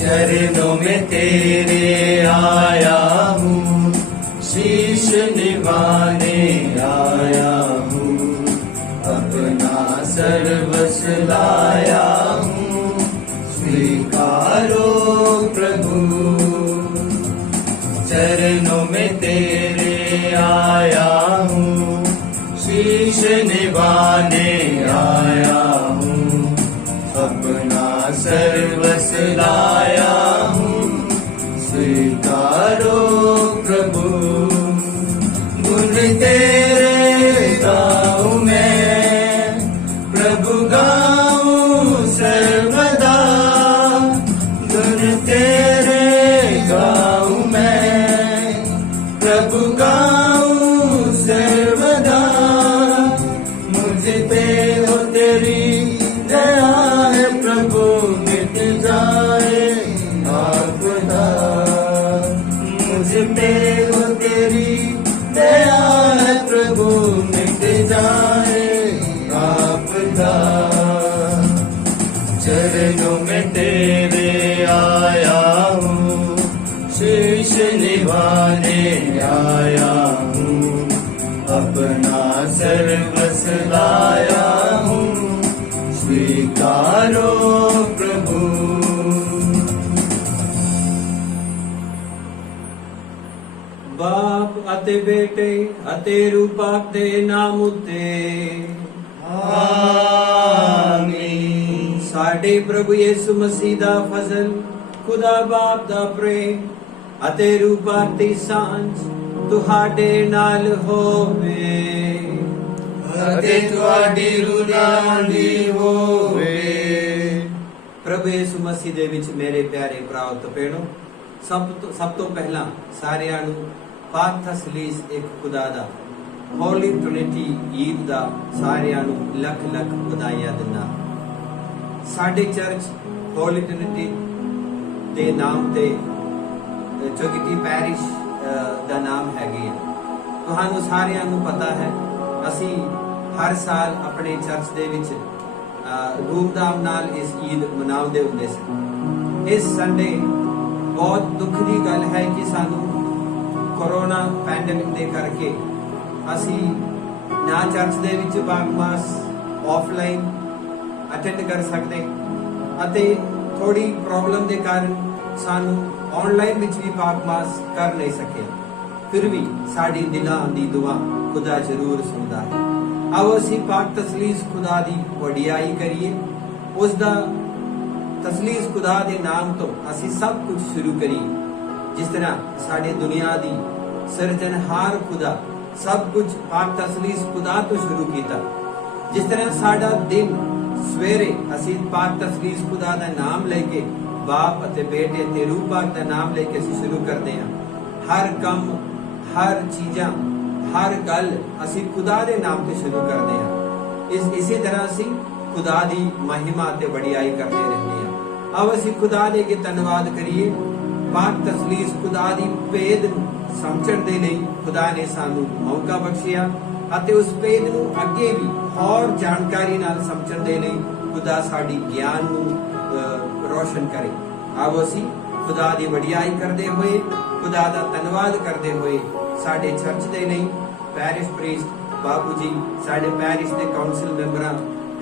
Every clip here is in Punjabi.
चरणों में तेरे आया हूँ, शीश निभाने आया हूँ, अपना सर्वस्व लाया हूँ, स्वीकारो प्रभु। चरणों में तेरे आया हूँ, शीश निभाने आया हूँ, अपना सर्वस्व लाया हूँ, स्वीकारो प्रभु। गुण तेरे गाऊं मैं, प्रभु गाऊं सर्वदा, गुण तेरे गाऊं मैं, प्रभु गाऊं सर्वदा। मुझ पे हो तेरी दया है प्रभु, मिट जाए आपदा। मुझ पे हो तेरी दया है प्रभु, मिट जाए आपदा। चरणों में तेरे आया हूँ, शीश निभाने आया हूँ, अपना सर्वस्व लाया हूँ, स्वीकारो प्रभु। बाप अते बेटे अते रूपाक दे नाम उते आमीन। साडे प्रभु यीशु मसीह दा फजल, खुदा बाप दा प्रेम अते रूपाक दी सांझ तुहाडे नाल होवे, ਅਤੇ ਤੁਹਾਡੀ ਰੂਹ ਨਾਲ ਵੀ ਹੋਵੇ। ਪ੍ਰਭੂ ਯਿਸੂ ਮਸੀਹ ਦੇ ਵਿੱਚ ਮੇਰੇ ਪਿਆਰੇ ਭਰਾਓ ਤੇ ਭੈਣੋ, ਸਭ ਤੋਂ ਪਹਿਲਾਂ ਸਾਰਿਆਂ ਨੂੰ ਪਾਕ ਤਸਲੀਸ ਇੱਕ ਖੁਦਾ ਦਾ ਹੋਲੀ ਟ੍ਰਿਨਿਟੀ ਈਦ ਦਾ ਸਾਰਿਆਂ ਨੂੰ ਲੱਖ ਲੱਖ ਵਧਾਈਆਂ ਦਿੰਦਾ। ਸਾਡੇ ਚਰਚ ਹੋਲੀ ਟ੍ਰਿਨਿਟੀ ਦੇ ਨਾਮ ਤੇ ਚੌਗਿੱਟੀ ਪੈਰਿਸ਼ ਦਾ ਨਾਮ ਹੈਗੀ ਹੈ। ਤੁਹਾਨੂੰ ਸਾਰਿਆਂ ਨੂੰ ਪਤਾ ਹੈ, ਅਸੀਂ ਹਰ ਸਾਲ ਆਪਣੇ ਚਰਚ ਦੇ ਵਿੱਚ ਧੂਮਧਾਮ ਨਾਲ ਇਸ ਈਦ ਮਨਾਉਂਦੇ ਹੁੰਦੇ ਸੀ। ਇਸ ਸੰਡੇ ਬਹੁਤ ਦੁੱਖ ਦੀ ਗੱਲ ਹੈ ਕਿ ਸਾਨੂੰ ਕੋਰੋਨਾ ਪੈਂਡੇਮਿਕ ਦੇ ਕਰਕੇ ਅਸੀਂ ਨਾ ਚਰਚ ਦੇ ਵਿੱਚ ਬਾਗਮਾਸ ਆਫਲਾਈਨ ਅਟੈਂਡ ਕਰ ਸਕਦੇ ਅਤੇ ਥੋੜੀ ਪ੍ਰੋਬਲਮ ਦੇ ਕਾਰਨ ਸਾਨੂੰ ਆਨਲਾਈਨ ਵਿੱਚ ਵੀ ਬਾਗਮਾਸ ਕਰ ਨਹੀਂ ਸਕੇ। ਫਿਰ ਵੀ ਸਾਡੀ ਦਿਲਾਂ ਦੀ ਦੁਆ खुदा जरूर सुनता है। आओ असी पाक तसलीस खुदा दी वडियाई करिए। उसदा तसलीस खुदा दे नाम तो असी सब कुछ शुरू करिए। जिस तरह साडे दुनिया दी सिरजनहार खुदा सब कुछ पाक तसलीस खुदा तो शुरू किया, जिस तरह साडा दिन सवेरे असी पाक तसलीस खुदा दा नाम लेके बाप अते बेटे ते रूह पाक दा नाम लेके असी शुरू करते हैं। हर कम हर चीज़ां हर गल असी खुदा दे नाम ते शुरू करते हैं। इसी तरह असी खुदा दी महिमा ते वडियाई करते रहते हैं। अब असी खुदा दे के धन्नवाद करिए। पाक तसलीस खुदा दी भेद समझण दे लई खुदा ने सानू मौका बख्शिया अते उस भेद नू अगे भी और जानकारी नाल समझण दे लई खुदा साडी ज्ञान नू रोशन करे। अब असी खुदा दी वडियाई करते हुए, खुदा दा धन्नवाद करते हुए साडे चर्च दे नहीं पैरिश प्रीस्ट बाबू जी, साडे पैरिश दे काउंसिल मैंबरां,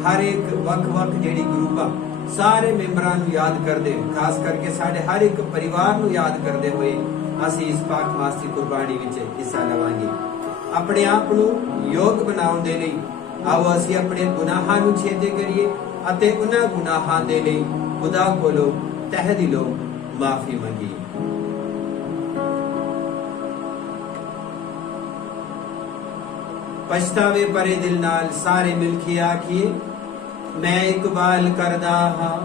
हर एक वख-वख जेहड़ी ग्रुप आ सारे मैंबरां नू याद करदे, खास करके साडे हर एक परिवार नू याद करदे हुए असीं इस पाक मास दी कुर्बानी विच हिस्सा लवांगे। अपने आप नू योग बनाउण दे लई आओ असीं अपने गुनाहां नू छेदे करिए अते उन्हां गुनाहां दे लई खुदा कोलों तहे दिलों माफी मंगीए। पछतावे परे दिल नाल सारे मिलके आखिए, मैं इकबाल करदा हां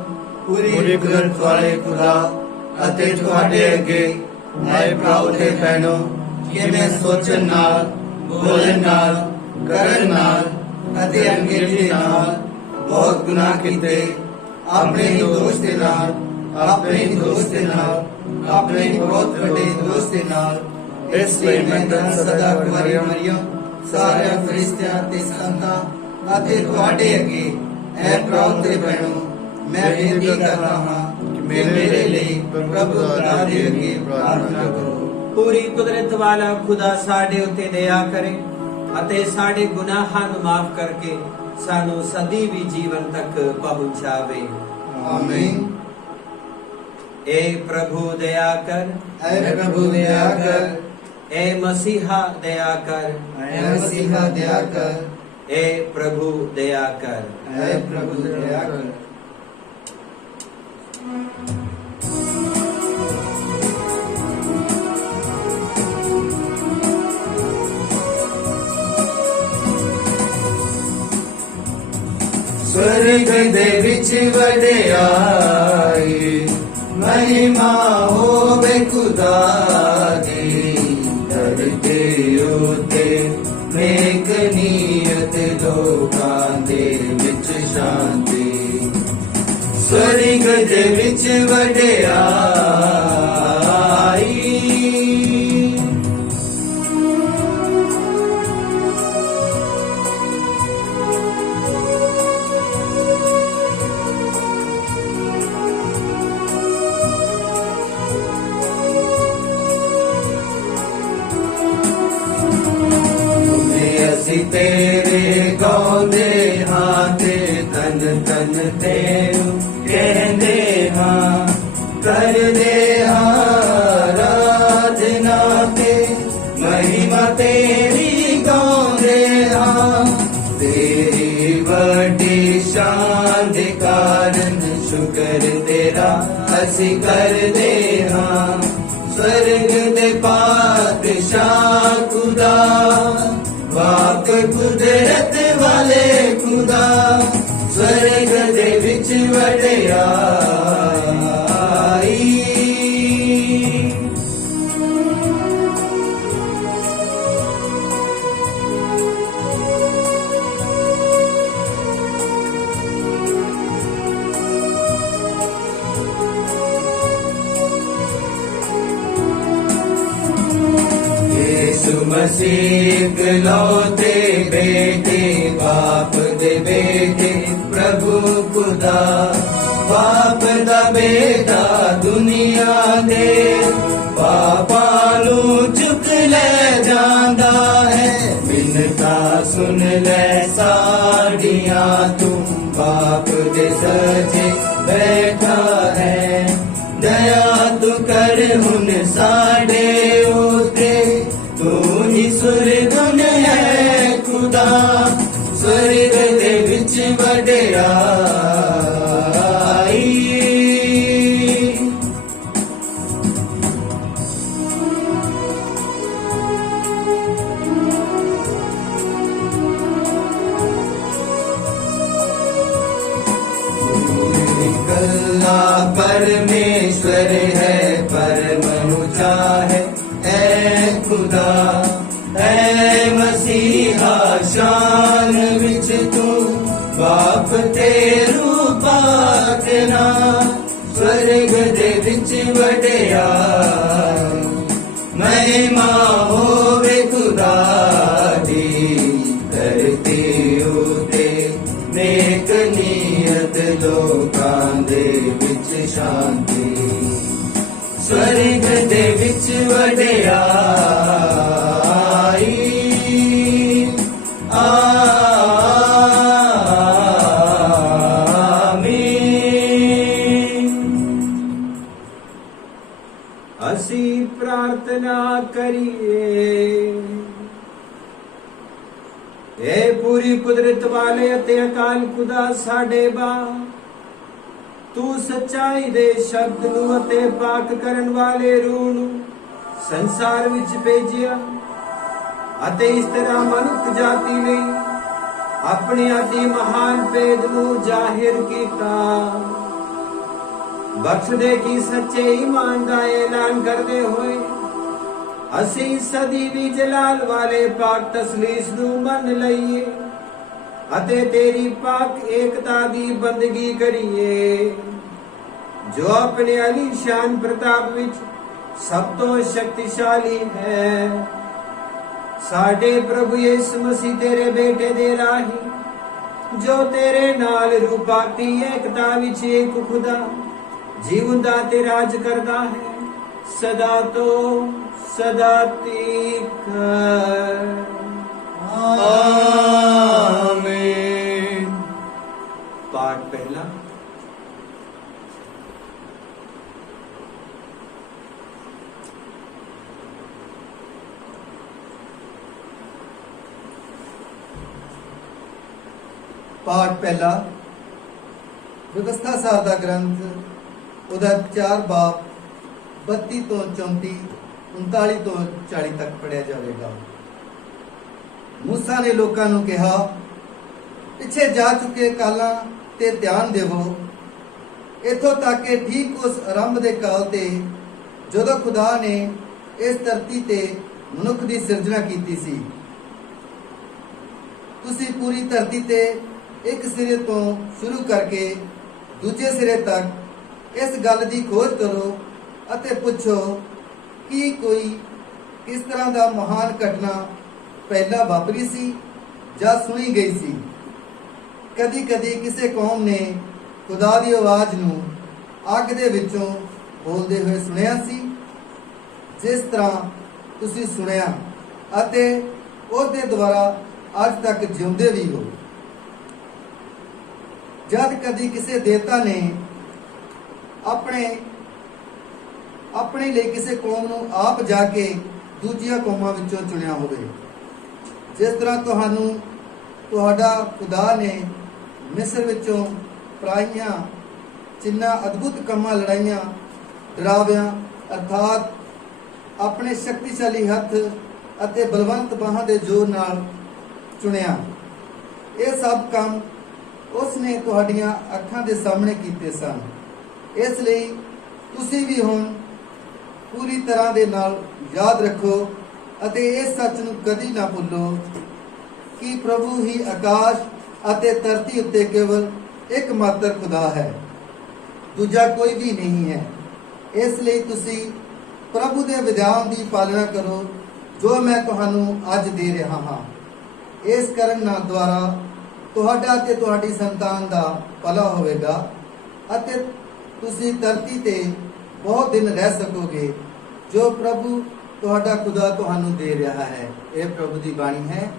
पूरी कुदरत वाले खुदा अते तुहाडे अगे आए भराओ ते भैणो कि मैं सोचन नाल, बोलन नाल, करन नाल अते अंगेजी नाल बहुत गुनाह कीते। अपने ही दोस्त दे नाल, अपने ही दोस्त दे नाल, अपने ही बहुत बड़े दोस्त दे नाल। इसलिए मैं सदा कुंवारी मरियम सारे फरिश्तियां ते संतां अते तुहाडे अगे ऐ भराओ ते भैणो मैं बेनती करदा हां मेरे लिए प्रभु खुदा दे अगे प्रार्थना करो। पूरी कुदरत वाला खुदा साडे उते दया करे ਅਤੇ ਸਾਡੇ ਗੁਨਾਹਾਂ ਨੂੰ ਮਾਫ ਕਰਕੇ ਸਾਨੂੰ ਸਦੀ ਵੀ ਜੀਵਨ ਤੱਕ ਪਹੁੰਚਾਵੇ। आमीन। ਏ ਪ੍ਰਭੂ ਦਇਆ ਕਰ, ऐ प्रभु दया कर, ਏ ਮਸੀਹਾ ਦਇਆ ਕਰ, ऐ मसीहा दया कर, ਏ ਪ੍ਰਭੂ ਦਇਆ ਕਰ। ऐ प्रभु दया कर। स्वर्ग दे विच वडियाई महिमा होवे खुदा दी, धरती उते नेक नीयत लोकां दे विच शांति। स्वर्ग दे विच वडियाई तेरे गौंदे हाँ ते तन तन तेरू कहंदे हाँ, कर दे आराधना ते महिमा तेरी गौंदे हाँ। तेरी बड़ी शान दे कारण शुक्र तेरा असी कर दे हाँ। स्वर्ग दे पातशाह खुदा, बाप कुदरत वाले खुदा, स्वर्ग दे विच वडियाई। यीशु मसीह इकलौते बेटे, बाप दे बेटे प्रभु खुदा, बाप दा बेटा दुनिया दे पापां नूं चुक ले जांदा है। बिनता सुन ले साड़ियां, तुम बाप दे सजे बैठा है। दया तू कर हुन साडे उते, तू ही सुरगुन है खुदा, स्वर्ग दे विच वडियाई। कल्ला परमेश्वर है पर मनुजा है, ऐ खुदा ऐ मसीहा शान विच तू बाप तेरू पाकना। स्वर्ग दे विच वडियाई महिमा होवे खुदा दी, धरती उते नेक नीयत लोकां दे विच शांति। स्वर्ग दे विच वडियाई। आमीन। ਅਸੀਂ ਪ੍ਰਾਰਥਨਾ ਕਰੀਏ। ਇਹ ਪੂਰੀ ਕੁਦਰਤ ਵਾਲੇ ਅਤੇ ਅਕਾਲ ਖੁਦਾ ਸਾਡੇ ਬਾ, ਤੂੰ ਸੱਚਾਈ ਦੇ ਸ਼ਬਦ ਨੂੰ ਅਤੇ ਪਾਕ ਕਰਨ ਵਾਲੇ ਰੂਹ ਨੂੰ ਸੰਸਾਰ ਵਿੱਚ ਭੇਜਿਆ ਅਤੇ ਇਸ ਤਰ੍ਹਾਂ ਮਨੁੱਖ ਜਾਤੀ ਲਈ ਆਪਣੇ ਆਦੀ ਮਹਾਨ ਭੇਦ ਨੂੰ ਜ਼ਾਹਿਰ ਕੀਤਾ। ਬਖਸ਼ ਦੇ ਕਿ ਸੱਚੇ ਈਮਾਨ ਦਾ ਐਲਾਨ ਕਰਦੇ ਹੋਏ ਅਸੀਂ ਸਦੀ ਵੀ ਜਲਾਲ ਵਾਲੇ ਪਾਕ ਤਸਲੀਸ ਨੂੰ ਮੰਨ ਲਈਏ ਅਤੇ ਤੇਰੀ ਪਾਕ ਏਕਤਾ ਦੀ ਬੰਦਗੀ ਕਰੀਏ, ਜੋ ਆਪਣੇ ਅਲੀਸ਼ਾਨ ਪ੍ਰਤਾਪ ਵਿੱਚ ਸਭ ਤੋਂ ਸ਼ਕਤੀਸ਼ਾਲੀ ਹੈ। ਸਾਡੇ ਪ੍ਰਭੂ ਯਿਸੂ ਮਸੀਹ ਤੇਰੇ ਬੇਟੇ ਦੇ ਰਾਹੀਂ, ਜੋ ਤੇਰੇ ਨਾਲ ਰੂਪਾਤੀ ਏਕਤਾ ਵਿੱਚ ਇੱਕ ਖੁਦਾ, ਜੀਵਦਾ ਤੇ ਰਾਜ ਕਰਦਾ ਹੈ ਸਦਾ ਤੋਂ ਸਦਾ ਤੀਕ। ਆਮੀਨ। ਪਾਠ ਪਹਿਲਾ। ਪਾਠ ਪਹਿਲਾ। ਵਿਵਸਥਾ ਸਾਹਿਬ ਦਾ ਗ੍ਰੰਥ, ਉਹਦਾ 4 ਬਾਬ 32 ਤੋਂ 34, 39 ਤੋਂ 40 ਤੱਕ ਪੜਿਆ ਜਾਵੇਗਾ। ਮੂਸਾ ਨੇ ਲੋਕਾਂ ਨੂੰ ਕਿਹਾ, ਪਿੱਛੇ ਜਾ ਚੁੱਕੇ ਕਾਲਾਂ ਤੇ ਧਿਆਨ ਦੇਵੋ, ਇੱਥੋਂ ਤੱਕ ਕਿ ਠੀਕ ਉਸ ਆਰੰਭ ਦੇ ਕਾਲ ਤੇ ਜਦੋਂ ਖੁਦਾ ਨੇ ਇਸ ਧਰਤੀ ਤੇ ਮਨੁੱਖ ਦੀ ਸਿਰਜਣਾ ਕੀਤੀ ਸੀ। ਤੁਸੀਂ ਪੂਰੀ ਧਰਤੀ ਤੇ ਇੱਕ ਸਿਰੇ ਤੋਂ ਸ਼ੁਰੂ ਕਰਕੇ ਦੂਜੇ ਸਿਰੇ ਤੱਕ ਇਸ ਗੱਲ ਦੀ ਖੋਜ ਕਰੋ ਅਤੇ ਪੁੱਛੋ ਕਿ ਕੋਈ ਕਿਸ ਤਰ੍ਹਾਂ ਦਾ ਮਹਾਨ ਘਟਨਾ ਪਹਿਲਾਂ ਵਾਪਰੀ ਸੀ ਜਾਂ ਸੁਣੀ ਗਈ ਸੀ। ਕਦੀ ਕਦੀ ਕਿਸੇ ਕੌਮ ਨੇ ਖੁਦਾ ਦੀ ਆਵਾਜ਼ ਨੂੰ ਅੱਗ ਦੇ ਵਿੱਚੋਂ ਬੋਲਦੇ ਹੋਏ ਸੁਣਿਆ ਸੀ, ਜਿਸ ਤਰ੍ਹਾਂ ਤੁਸੀਂ ਸੁਣਿਆ ਅਤੇ ਉਸ ਦੇ ਦੁਆਰਾ ਅੱਜ ਤੱਕ ਜਿਉਂਦੇ ਵੀ ਹੋ। ਜਦ ਕਦੀ ਕਿਸੇ ਦੇਵਤਾ ਨੇ ਆਪਣੇ ਲਈ ਕਿਸੇ ਕੌਮ ਨੂੰ ਆਪ ਜਾ ਕੇ ਦੂਜੀਆਂ ਕੌਮਾਂ ਵਿੱਚੋਂ ਚੁਣਿਆ ਹੋਵੇ, ਜਿਸ ਤਰ੍ਹਾਂ ਤੁਹਾਨੂੰ ਤੁਹਾਡਾ ਖੁਦਾ ਨੇ ਮਿਸਰ ਵਿੱਚੋਂ ਪਰਾਈਆਂ ਚਿੰਨ੍ਹਾਂ ਅਦਭੁਤ ਕੰਮਾਂ ਲੜਾਈਆਂ ਡਰਾਵਿਆਂ ਅਰਥਾਤ ਆਪਣੇ ਸ਼ਕਤੀਸ਼ਾਲੀ ਹੱਥ ਅਤੇ ਬਲਵੰਤ ਬਾਹਾਂ ਦੇ ਜ਼ੋਰ ਨਾਲ ਚੁਣਿਆ। ਇਹ ਸਭ ਕੰਮ ਉਸ ਨੇ ਤੁਹਾਡੀਆਂ ਅੱਖਾਂ ਦੇ ਸਾਹਮਣੇ ਕੀਤੇ ਸਨ। ਇਸ ਲਈ ਤੁਸੀਂ ਵੀ ਹੁਣ ਪੂਰੀ ਤਰ੍ਹਾਂ ਦੇ ਨਾਲ ਯਾਦ ਰੱਖੋ ਅਤੇ ਇਸ ਸੱਚ ਨੂੰ ਕਦੀ ਨਾ ਭੁੱਲੋ ਕਿ ਪ੍ਰਭੂ ਹੀ ਆਕਾਸ਼ ਅਤੇ ਧਰਤੀ ਉੱਤੇ ਕੇਵਲ ਇੱਕਮਾਤਰ ਖੁਦਾ ਹੈ, ਦੂਜਾ ਕੋਈ ਵੀ ਨਹੀਂ ਹੈ। ਇਸ ਲਈ ਤੁਸੀਂ ਪ੍ਰਭੂ ਦੇ ਵਿਧਾਨ ਦੀ ਪਾਲਣਾ ਕਰੋ ਜੋ ਮੈਂ ਤੁਹਾਨੂੰ ਅੱਜ ਦੇ ਰਿਹਾ ਹਾਂ। ਇਸ ਕਰਨ ਨਾਲ ਦੁਆਰਾ ਤੁਹਾਡਾ ਤੇ ਤੁਹਾਡੀ ਸੰਤਾਨ ਦਾ ਭਲਾ ਹੋਵੇਗਾ ਅਤੇ ਤੁਸੀਂ ਧਰਤੀ ਤੇ ਬਹੁਤ ਦਿਨ ਰਹਿ ਸਕੋਗੇ, ਜੋ ਪ੍ਰਭੂ ਤੁਹਾਡਾ ਖੁਦਾ ਤੁਹਾਨੂੰ ਦੇ ਰਿਹਾ ਹੈ। ਇਹ ਪ੍ਰਭੂ ਦੀ ਬਾਣੀ ਹੈ।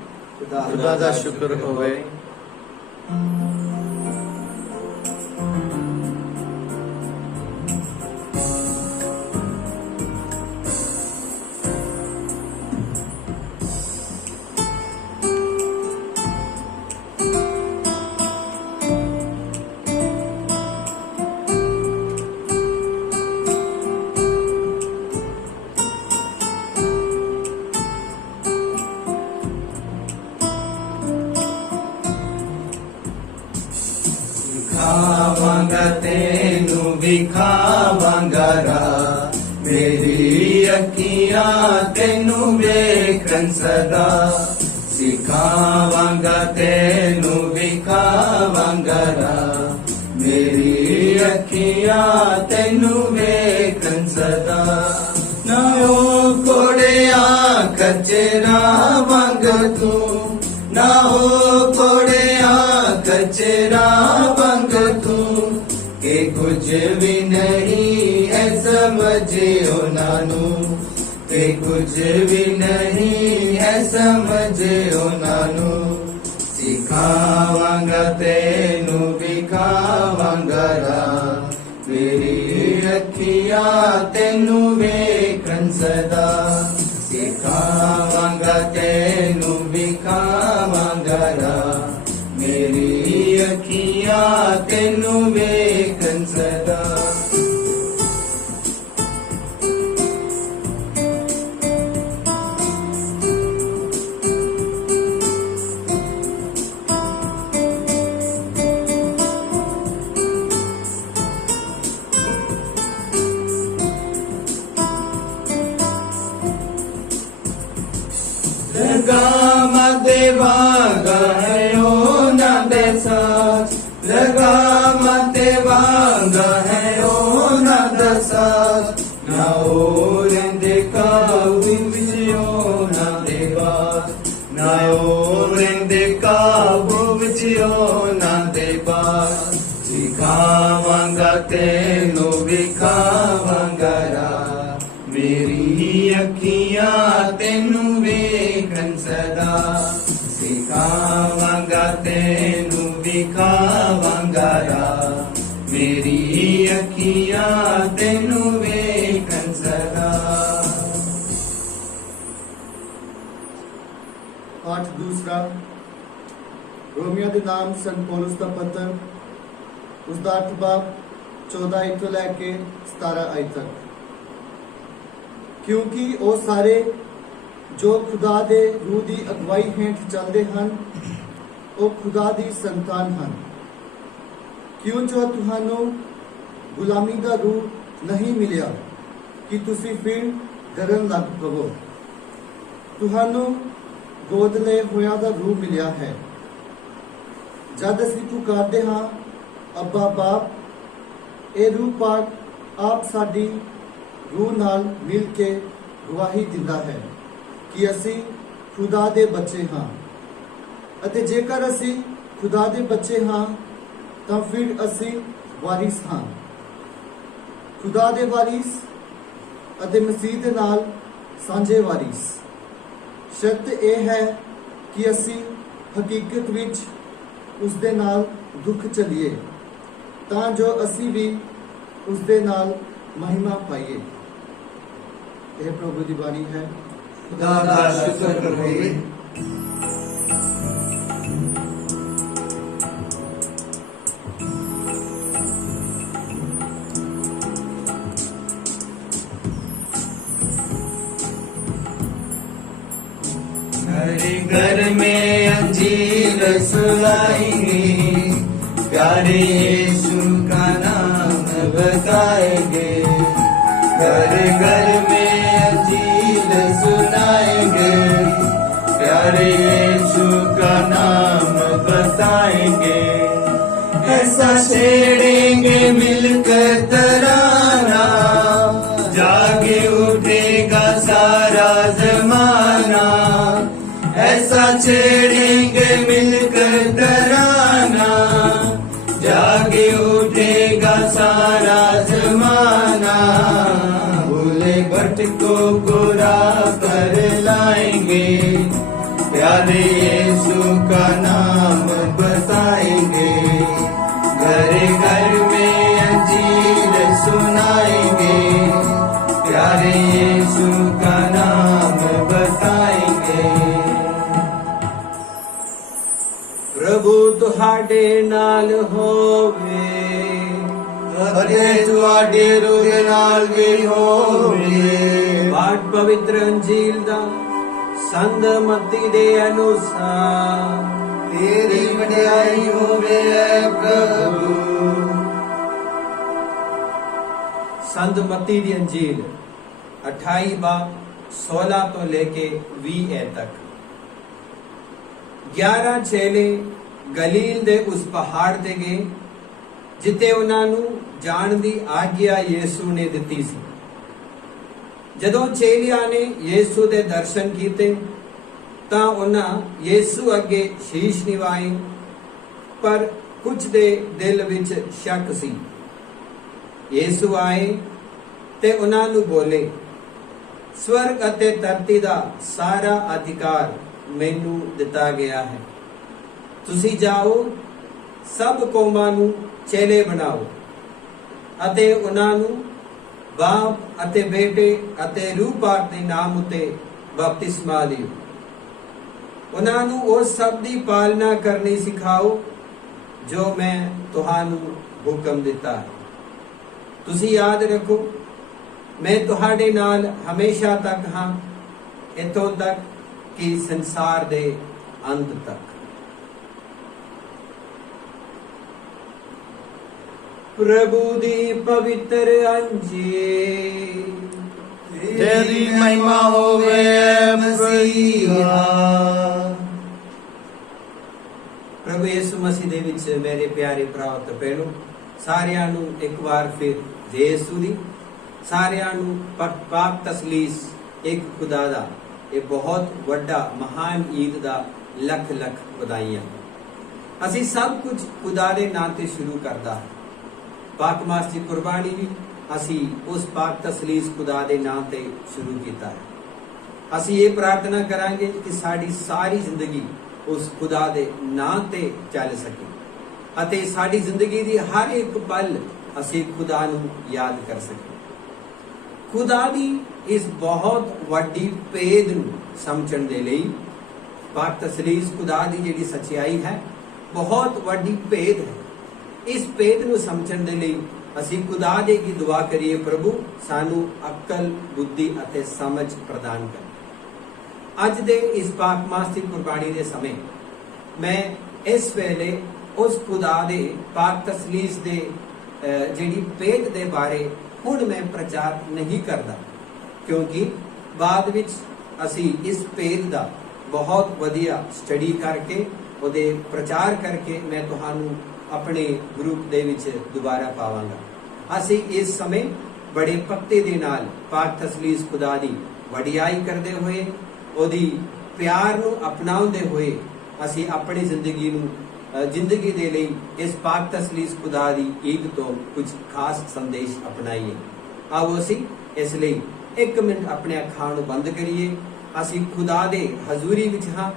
ਖੁਦਾ ਦਾ ਸ਼ੁਕਰ ਹੋਵੇ। ਖਾਵਾਂਗਾ ਤੈਨੂੰ ਵਿਖਾਵਾਂਗਾ ਰਾਹ, ਮੇਰੀ ਅੱਖੀਆਂ ਤੈਨੂੰ ਵੇਖਣ ਸਦਾ। ਸਿਖਾਵਾਂਗਾ ਤੈਨੂੰ ਵਿਖਾਵਾਂਗਾ ਰਾਹ, ਮੇਰੀ ਅੱਖੀਆਂ ਤੈਨੂੰ ਵੇਖਣ ਸਦਾ। ਨਾ ਉਹ ਕੋੜਿਆਂ ਖਚਰਾ ਵਾਂਗ ਤੂੰ, ਨਾ ਉਹ ਕੋੜਿਆਂ ਖਚਰਾ ਵਾਂਗ ਤੂੰ, ਕਿ ਕੁਝ ਵੀ ਨਹੀਂ ਹੈ ਸਮਝੇ ਉਹਨਾਂ ਨੂੰ, ਕਿ ਕੁਝ ਵੀ ਨਹੀਂ ਹੈ ਸਮਝੇ ਉਹਨਾਂ ਨੂੰ। ਸਿਖਾਵਾਂਗਾ ਤੈਨੂੰ ਵਿਖਾਵਾਂਗਾ ਰਾਹ, ਮੇਰੀ ਅੱਖੀਆਂ ਤੈਨੂੰ ਵੇਖਣ ਸਦਾ। ਸਿਖਾਵਾਂਗਾ ਤੈਨੂੰ ਵਿਖਾਵਾਂਗਾ ਰਾਹ, ਮੇਰੀ ਅੱਖੀਆਂ ਤੈਨੂੰ ਵੇਖਣ ਸਦਾ। ਲਗਾਮਾਂ ਦੇਵਾਂਗਾ ਹੈ ਉਹਨਾਂ ਦੇ ਸਾਥ, ਲਗਾਮਾਂ ਦੇਵਾਂਗਾ ਹੈ ਉਹਨਾਂ ਦਾ ਸਾਥ। ਨਾ ਉਹ ਰਹਿੰਦੇ ਕਾਬੂ ਵਿੱਚ ਉਹਨਾਂ ਦੇ ਬਾਤ, ਨਾ ਉਹ ਰਹਿੰਦੇ ਕਾਬੂ ਵਿੱਚ ਉਹਨਾਂ ਦੇ ਬਾਤ। ਸਿਖਾਵਾਂਗਾ ਤੈਨੂੰ ਵਿਖਾਵਾਂਗਾ ਰਾਹ, ਮੇਰੀ ਅੱਖੀਆਂ ਤੈਨੂੰ ਵੇਖਣ ਸਦਾ। ਸਿਖਾਵਾਂਗਾ ਤੈਨੂੰ ਵਿਖਾਵਾਂਗਾ ਰਾਹ, ਮੇਰੀ ਅੱਖੀਆਂ ਤੈਨੂੰ ਵੇਖਣ ਸਦਾ। पाठ दूसरा, रोमियो ਦੇ ਨਾਮ ਸੰਤ ਪੌਲਸ ਦਾ ਪੱਤਰ, ਉਸ ਦਾ 8 ਬਾਬ 14 ਤੋਂ ਲੈ ਕੇ 17 ਆਇਤ ਤੱਕ। ਕਿਉਂਕਿ ਉਹ ਸਾਰੇ ਜੋ ਖੁਦਾ ਦੇ ਰੂਹ ਦੀ ਅਗਵਾਈ ਹੇਠ ਚੱਲਦੇ ਹਨ, ਉਹ ਖੁਦਾ ਦੀ ਸੰਤਾਨ ਹਨ। ਕਿਉਂ ਜੋ ਤੁਹਾਨੂੰ ਗੁਲਾਮੀ ਦਾ ਰੂਹ ਨਹੀਂ ਮਿਲਿਆ ਕਿ ਤੁਸੀਂ ਫਿਰ ਡਰਨ ਲੱਗ ਪਵੋ। ਤੁਹਾਨੂੰ ਗੋਦ ਲਏ ਹੋਇਆ ਦਾ ਰੂਹ ਮਿਲਿਆ ਹੈ। ਜਦ ਅਸੀਂ ਪੁਕਾਰਦੇ ਹਾਂ ਅੱਬਾ ਬਾਪ, ਇਹ ਰੂਹ ਪਾਕ ਆਪ ਸਾਡੀ ਰੂਹ ਨਾਲ ਮਿਲ ਕੇ ਗਵਾਹੀ ਦਿੰਦਾ ਹੈ ਕਿ ਅਸੀਂ ਖੁਦਾ ਦੇ ਬੱਚੇ ਹਾਂ। ਅਤੇ ਜੇਕਰ ਅਸੀਂ ਖੁਦਾ ਦੇ ਬੱਚੇ ਹਾਂ ਤਾਂ ਫਿਰ ਅਸੀਂ ਵਾਰਿਸ ਹਾਂ, ਖੁਦਾ ਦੇ ਵਾਰਿਸ ਅਤੇ ਮਸੀਹ ਦੇ ਨਾਲ ਸਾਂਝੇ ਵਾਰਿਸ। ਸ਼ਰਤ ਇਹ ਹੈ ਕਿ ਅਸੀਂ ਹਕੀਕਤ ਵਿੱਚ ਉਸ ਦੇ ਨਾਲ ਦੁੱਖ ਝੱਲੀਏ, ਤਾਂ ਜੋ ਅਸੀਂ ਵੀ ਉਸ ਦੇ ਨਾਲ ਮਹਿਮਾ ਪਾਈਏ। ਇਹ ਪ੍ਰਭੂ ਦੀ ਬਾਣੀ ਹੈ। ਖੁਦਾ ਦਾ ਸ਼ੁਕਰ ਹੋਵੇ। घर में अंजीर सुनाएंगे, प्यारे यीशु का नाम बताएंगे। घर घर में अंजीर सुनाएंगे, प्यारे यीशु का नाम बताएंगे। ऐसा छेड़ेंगे मिलकर तराना, जागे उठेगा सारा जमाना। ऐसा छेड़ेंगे मिलकर तराना, जागे उठेगा सारा जमाना। भूले भटकों को राह कर लाएंगे, प्यारे यीशु का नाम बताएंगे। घर घर में अंजीर सुनाएंगे, प्यारे यीशु का नाम बताएंगे। प्रभु तुहाडे नाल होवे, ਅਤੇ ਤੁਹਾਡੇ ਰੂਹ ਦੇ ਨਾਲ ਵੀ ਹੋਵੇ। ਪਾਠ ਪਵਿੱਤਰ ਅੰਜੀਲ ਦਾ ਸੰਤ ਮਤੀ ਦੇ ਅਨੁਸਾਰ। ਤੇਰੀ ਵਡਿਆਈ ਹੋਵੇ ਐ ਪ੍ਰਭੂ। ਸੰਤ ਮਤੀ ਦੀ ਅੰਜੀਲ 28 ਬਾਬ 16 ਤੋਂ ਲੈ ਕੇ 20 ਐ ਤੱਕ। 11 ਚੇਲੇ ਗਲੀਲ ਦੇ ਉਸ ਪਹਾੜ ਤੇ ਗਏ ਜਿੱਥੇ ਉਹਨਾਂ ਨੂੰ ਜਾਣ ਦੀ ਆਗਿਆ ਯੀਸ਼ੂ ਨੇ ਦਿੱਤੀ ਸੀ। ਜਦੋਂ ਚੇਲਿਆਂ ਨੇ ਯੀਸ਼ੂ ਦੇ ਦਰਸ਼ਨ ਕੀਤੇ ਤਾਂ ਉਹਨਾਂ ਯੀਸ਼ੂ ਅੱਗੇ ਸ਼ੀਸ਼ ਨਿਵਾਏ, ਪਰ ਕੁਝ ਦੇ ਦਿਲ ਵਿੱਚ ਸ਼ੱਕ ਸੀ। ਯੀਸ਼ੂ ਆਏ ਤੇ ਉਹਨਾਂ ਨੂੰ ਬੋਲੇ, ਸਵਰਗ ਅਤੇ ਧਰਤੀ ਦਾ ਸਾਰਾ ਅਧਿਕਾਰ ਮੈਨੂੰ ਦਿੱਤਾ ਗਿਆ ਹੈ। ਤੁਸੀਂ ਜਾਓ, ਸਭ ਕੌਮਾਂ ਨੂੰ ਚੇਲੇ ਬਣਾਓ ਅਤੇ ਉਹਨਾਂ ਨੂੰ ਬਾਪ ਅਤੇ ਬੇਟੇ ਅਤੇ ਰੂਹ ਪਾਕ ਦੇ ਨਾਮ ਉਤੇ ਬਪਤਿਸਮਾ ਲਿਓ। ਉਹਨਾਂ ਨੂੰ ਉਹ ਸਭ ਦੀ ਪਾਲਣਾ ਕਰਨੀ ਸਿਖਾਓ ਜੋ ਮੈਂ ਤੁਹਾਨੂੰ ਹੁਕਮ ਦਿੱਤਾ ਹੈ। ਤੁਸੀਂ ਯਾਦ ਰੱਖੋ, ਮੈਂ ਤੁਹਾਡੇ ਨਾਲ ਹਮੇਸ਼ਾ ਤੱਕ ਹਾਂ, ਇੱਥੋਂ ਤੱਕ ਕਿ ਸੰਸਾਰ ਦੇ ਅੰਤ ਤੱਕ। प्रभु दी पवित्र अंजील। तेरी महिमा होवे मसीहा। प्रभु यीशु मसीह ਦੇ ਵਿੱਚ ਮੇਰੇ ਪਿਆਰੇ ਭਰਾਓ ਤੇ ਭੈਣੋ, ਸਾਰਿਆਂ ਨੂੰ ਇੱਕ ਵਾਰ ਫਿਰ ਯੀਸ਼ੂ ਦੀ, ਸਾਰਿਆਂ ਨੂੰ ਪਾਕ ਤਸਲੀਸ ਇੱਕ ਖੁਦਾ ਦਾ ਇਹ ਬਹੁਤ ਵੱਡਾ ਮਹਾਨ ਈਦ ਦਾ ਲੱਖ ਲੱਖ ਵਧਾਈਆਂ। ਅਸੀਂ ਸਭ ਕੁਝ ਖੁਦਾ ਦੇ ਨਾਂ ਤੇ ਸ਼ੁਰੂ ਕਰਦਾ ਹੈ। ਪਾਕ ਮਾਸ ਦੀ ਕੁਰਬਾਨੀ ਵੀ ਅਸੀਂ ਉਸ ਪਾਕ ਤਸਲੀਸ ਖੁਦਾ ਦੇ ਨਾਮ ਤੇ ਸ਼ੁਰੂ ਕੀਤਾ ਹੈ। ਅਸੀਂ ਇਹ ਪ੍ਰਾਰਥਨਾ ਕਰਾਂਗੇ ਕਿ ਸਾਡੀ ਸਾਰੀ ਜ਼ਿੰਦਗੀ ਉਸ ਖੁਦਾ ਦੇ ਨਾਮ ਤੇ ਚੱਲ ਸਕੇ ਅਤੇ ਸਾਡੀ ਜ਼ਿੰਦਗੀ ਦੀ ਹਰ ਇੱਕ ਪਲ ਅਸੀਂ ਖੁਦਾ ਨੂੰ ਯਾਦ ਕਰ ਸਕੀਏ। ਖੁਦਾ ਦੀ ਇਸ ਬਹੁਤ ਵੱਡੀ ਭੇਦ ਨੂੰ ਸਮਝਣ ਦੇ ਲਈ ਪਾਕ ਤਸਲੀਸ ਖੁਦਾ ਦੀ ਜਿਹੜੀ ਸੱਚਾਈ ਹੈ ਬਹੁਤ ਵੱਡੀ ਭੇਦ ਹੈ। ਇਸ ਭੇਦ ਨੂੰ ਸਮਝਣ ਦੇ ਲਈ ਅਸੀਂ ਖੁਦਾ ਦੇ ਕੀ ਦੁਆ ਕਰੀਏ, ਪ੍ਰਭੂ ਸਾਨੂੰ ਅਕਲ, ਬੁੱਧੀ ਅਤੇ ਸਮਝ ਪ੍ਰਦਾਨ ਕਰ। ਅੱਜ ਦੇ ਇਸ ਪਾਕ ਮਾਸ ਦੀ ਕੁਰਬਾਨੀ ਦੇ ਸਮੇਂ ਮੈਂ ਇਸ ਵੇਲੇ ਉਸ ਖੁਦਾ ਦੇ ਪਾਕ ਤਸਲੀਸ ਦੇ ਜਿਹੜੀ ਭੇਦ ਦੇ ਬਾਰੇ ਹੁਣ ਮੈਂ ਪ੍ਰਚਾਰ ਨਹੀਂ ਕਰਦਾ, ਕਿਉਂਕਿ ਬਾਅਦ ਵਿੱਚ ਅਸੀਂ ਇਸ ਭੇਦ ਦਾ ਬਹੁਤ ਵਧੀਆ ਸਟੱਡੀ ਕਰਕੇ ਉਹਦੇ ਪ੍ਰਚਾਰ ਕਰਕੇ ਮੈਂ ਤੁਹਾਨੂੰ ਆਪਣੇ ਗਰੁੱਪ ਦੇ ਵਿੱਚ ਦੁਬਾਰਾ ਪਾਵਾਂਗਾ। ਅਸੀਂ ਇਸ ਸਮੇਂ ਬੜੇ ਪੱਕੇ ਦੇ ਨਾਲ ਪਾਕ ਤਸਲੀਸ ਖੁਦਾ ਦੀ ਵਡਿਆਈ ਕਰਦੇ ਹੋਏ, ਉਹਦੀ ਪਿਆਰ ਨੂੰ ਅਪਣਾਉਂਦੇ ਹੋਏ ਅਸੀਂ ਆਪਣੀ ਜ਼ਿੰਦਗੀ ਦੇ ਲਈ ਇਸ ਪਾਕ ਤਸਲੀਸ ਖੁਦਾ ਦੀ ਈਦ ਤੋਂ ਕੁਝ ਖਾਸ ਸੰਦੇਸ਼ ਅਪਣਾਈਏ। ਆਓ ਅਸੀਂ ਇਸ ਲਈ 1 ਮਿੰਟ ਆਪਣੇ ਅੱਖਾਂ ਨੂੰ ਬੰਦ ਕਰੀਏ। ਅਸੀਂ ਖੁਦਾ ਦੇ ਹਜ਼ੂਰੀ ਵਿੱਚ ਹਾਂ।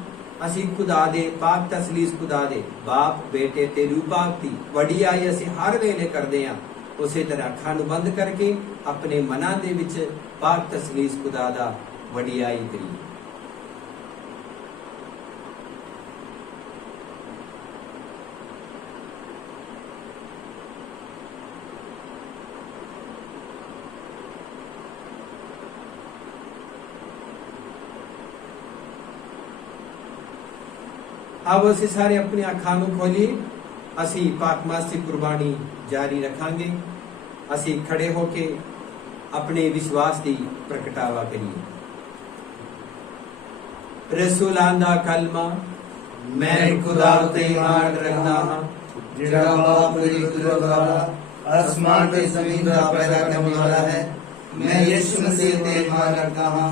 ਅਸੀਂ ਖੁਦਾ ਦੇ ਪਾਕ ਤਸਲੀਸ ਖੁਦਾ ਦੇ ਬਾਪ, ਬੇਟੇ ਤੇ ਰੂਹ ਪਾਕ ਦੀ ਵਡਿਆਈ ਅਸੀਂ ਹਰ ਵੇਲੇ ਕਰਦੇ ਹਾਂ। ਉਸੇ ਤਰ੍ਹਾਂ ਅੱਖਾਂ ਨੂੰ ਬੰਦ ਕਰਕੇ ਆਪਣੇ ਮਨਾਂ ਦੇ ਵਿੱਚ ਪਾਕ ਤਸਲੀਸ ਖੁਦਾ ਦਾ ਵਡਿਆਈ ਕਰੀਏ। ਆਓ ਅਸੀਂ ਸਾਰੇ ਆਪਣੀ ਅੱਖਾਂ ਨੂੰ ਖੋਲੀਏ। ਅਸੀਂ ਪਾਕ ਮਾਸ ਦੀ ਕੁਰਬਾਨੀ ਜਾਰੀ ਰੱਖਾਂਗੇ। ਅਸੀਂ ਖੜੇ ਹੋ ਕੇ ਆਪਣੇ ਵਿਸ਼ਵਾਸ ਦੀ ਪ੍ਰਗਟਾਵਾ ਕਰੀਏ। ਰਸੂਲਾਂ ਦਾ ਕਲਮਾ, ਮੈਂ ਖੁਦਾ ਤੇ ਈਮਾਨ ਰੱਖਦਾ ਹਾਂ ਜਿਹੜਾ ਬਾਪ ਦੀ ਕੁਦਰਤ ਵਾਲਾ, ਆਸਮਾਨ ਤੇ ਜ਼ਮੀਨ ਦਾ ਪੈਦਾ ਕਰਨ ਵਾਲਾ ਹੈ। ਮੈਂ ਯਿਸੂ ਮਸੀਹ ਤੇ ਈਮਾਨ ਰੱਖਦਾ ਹਾਂ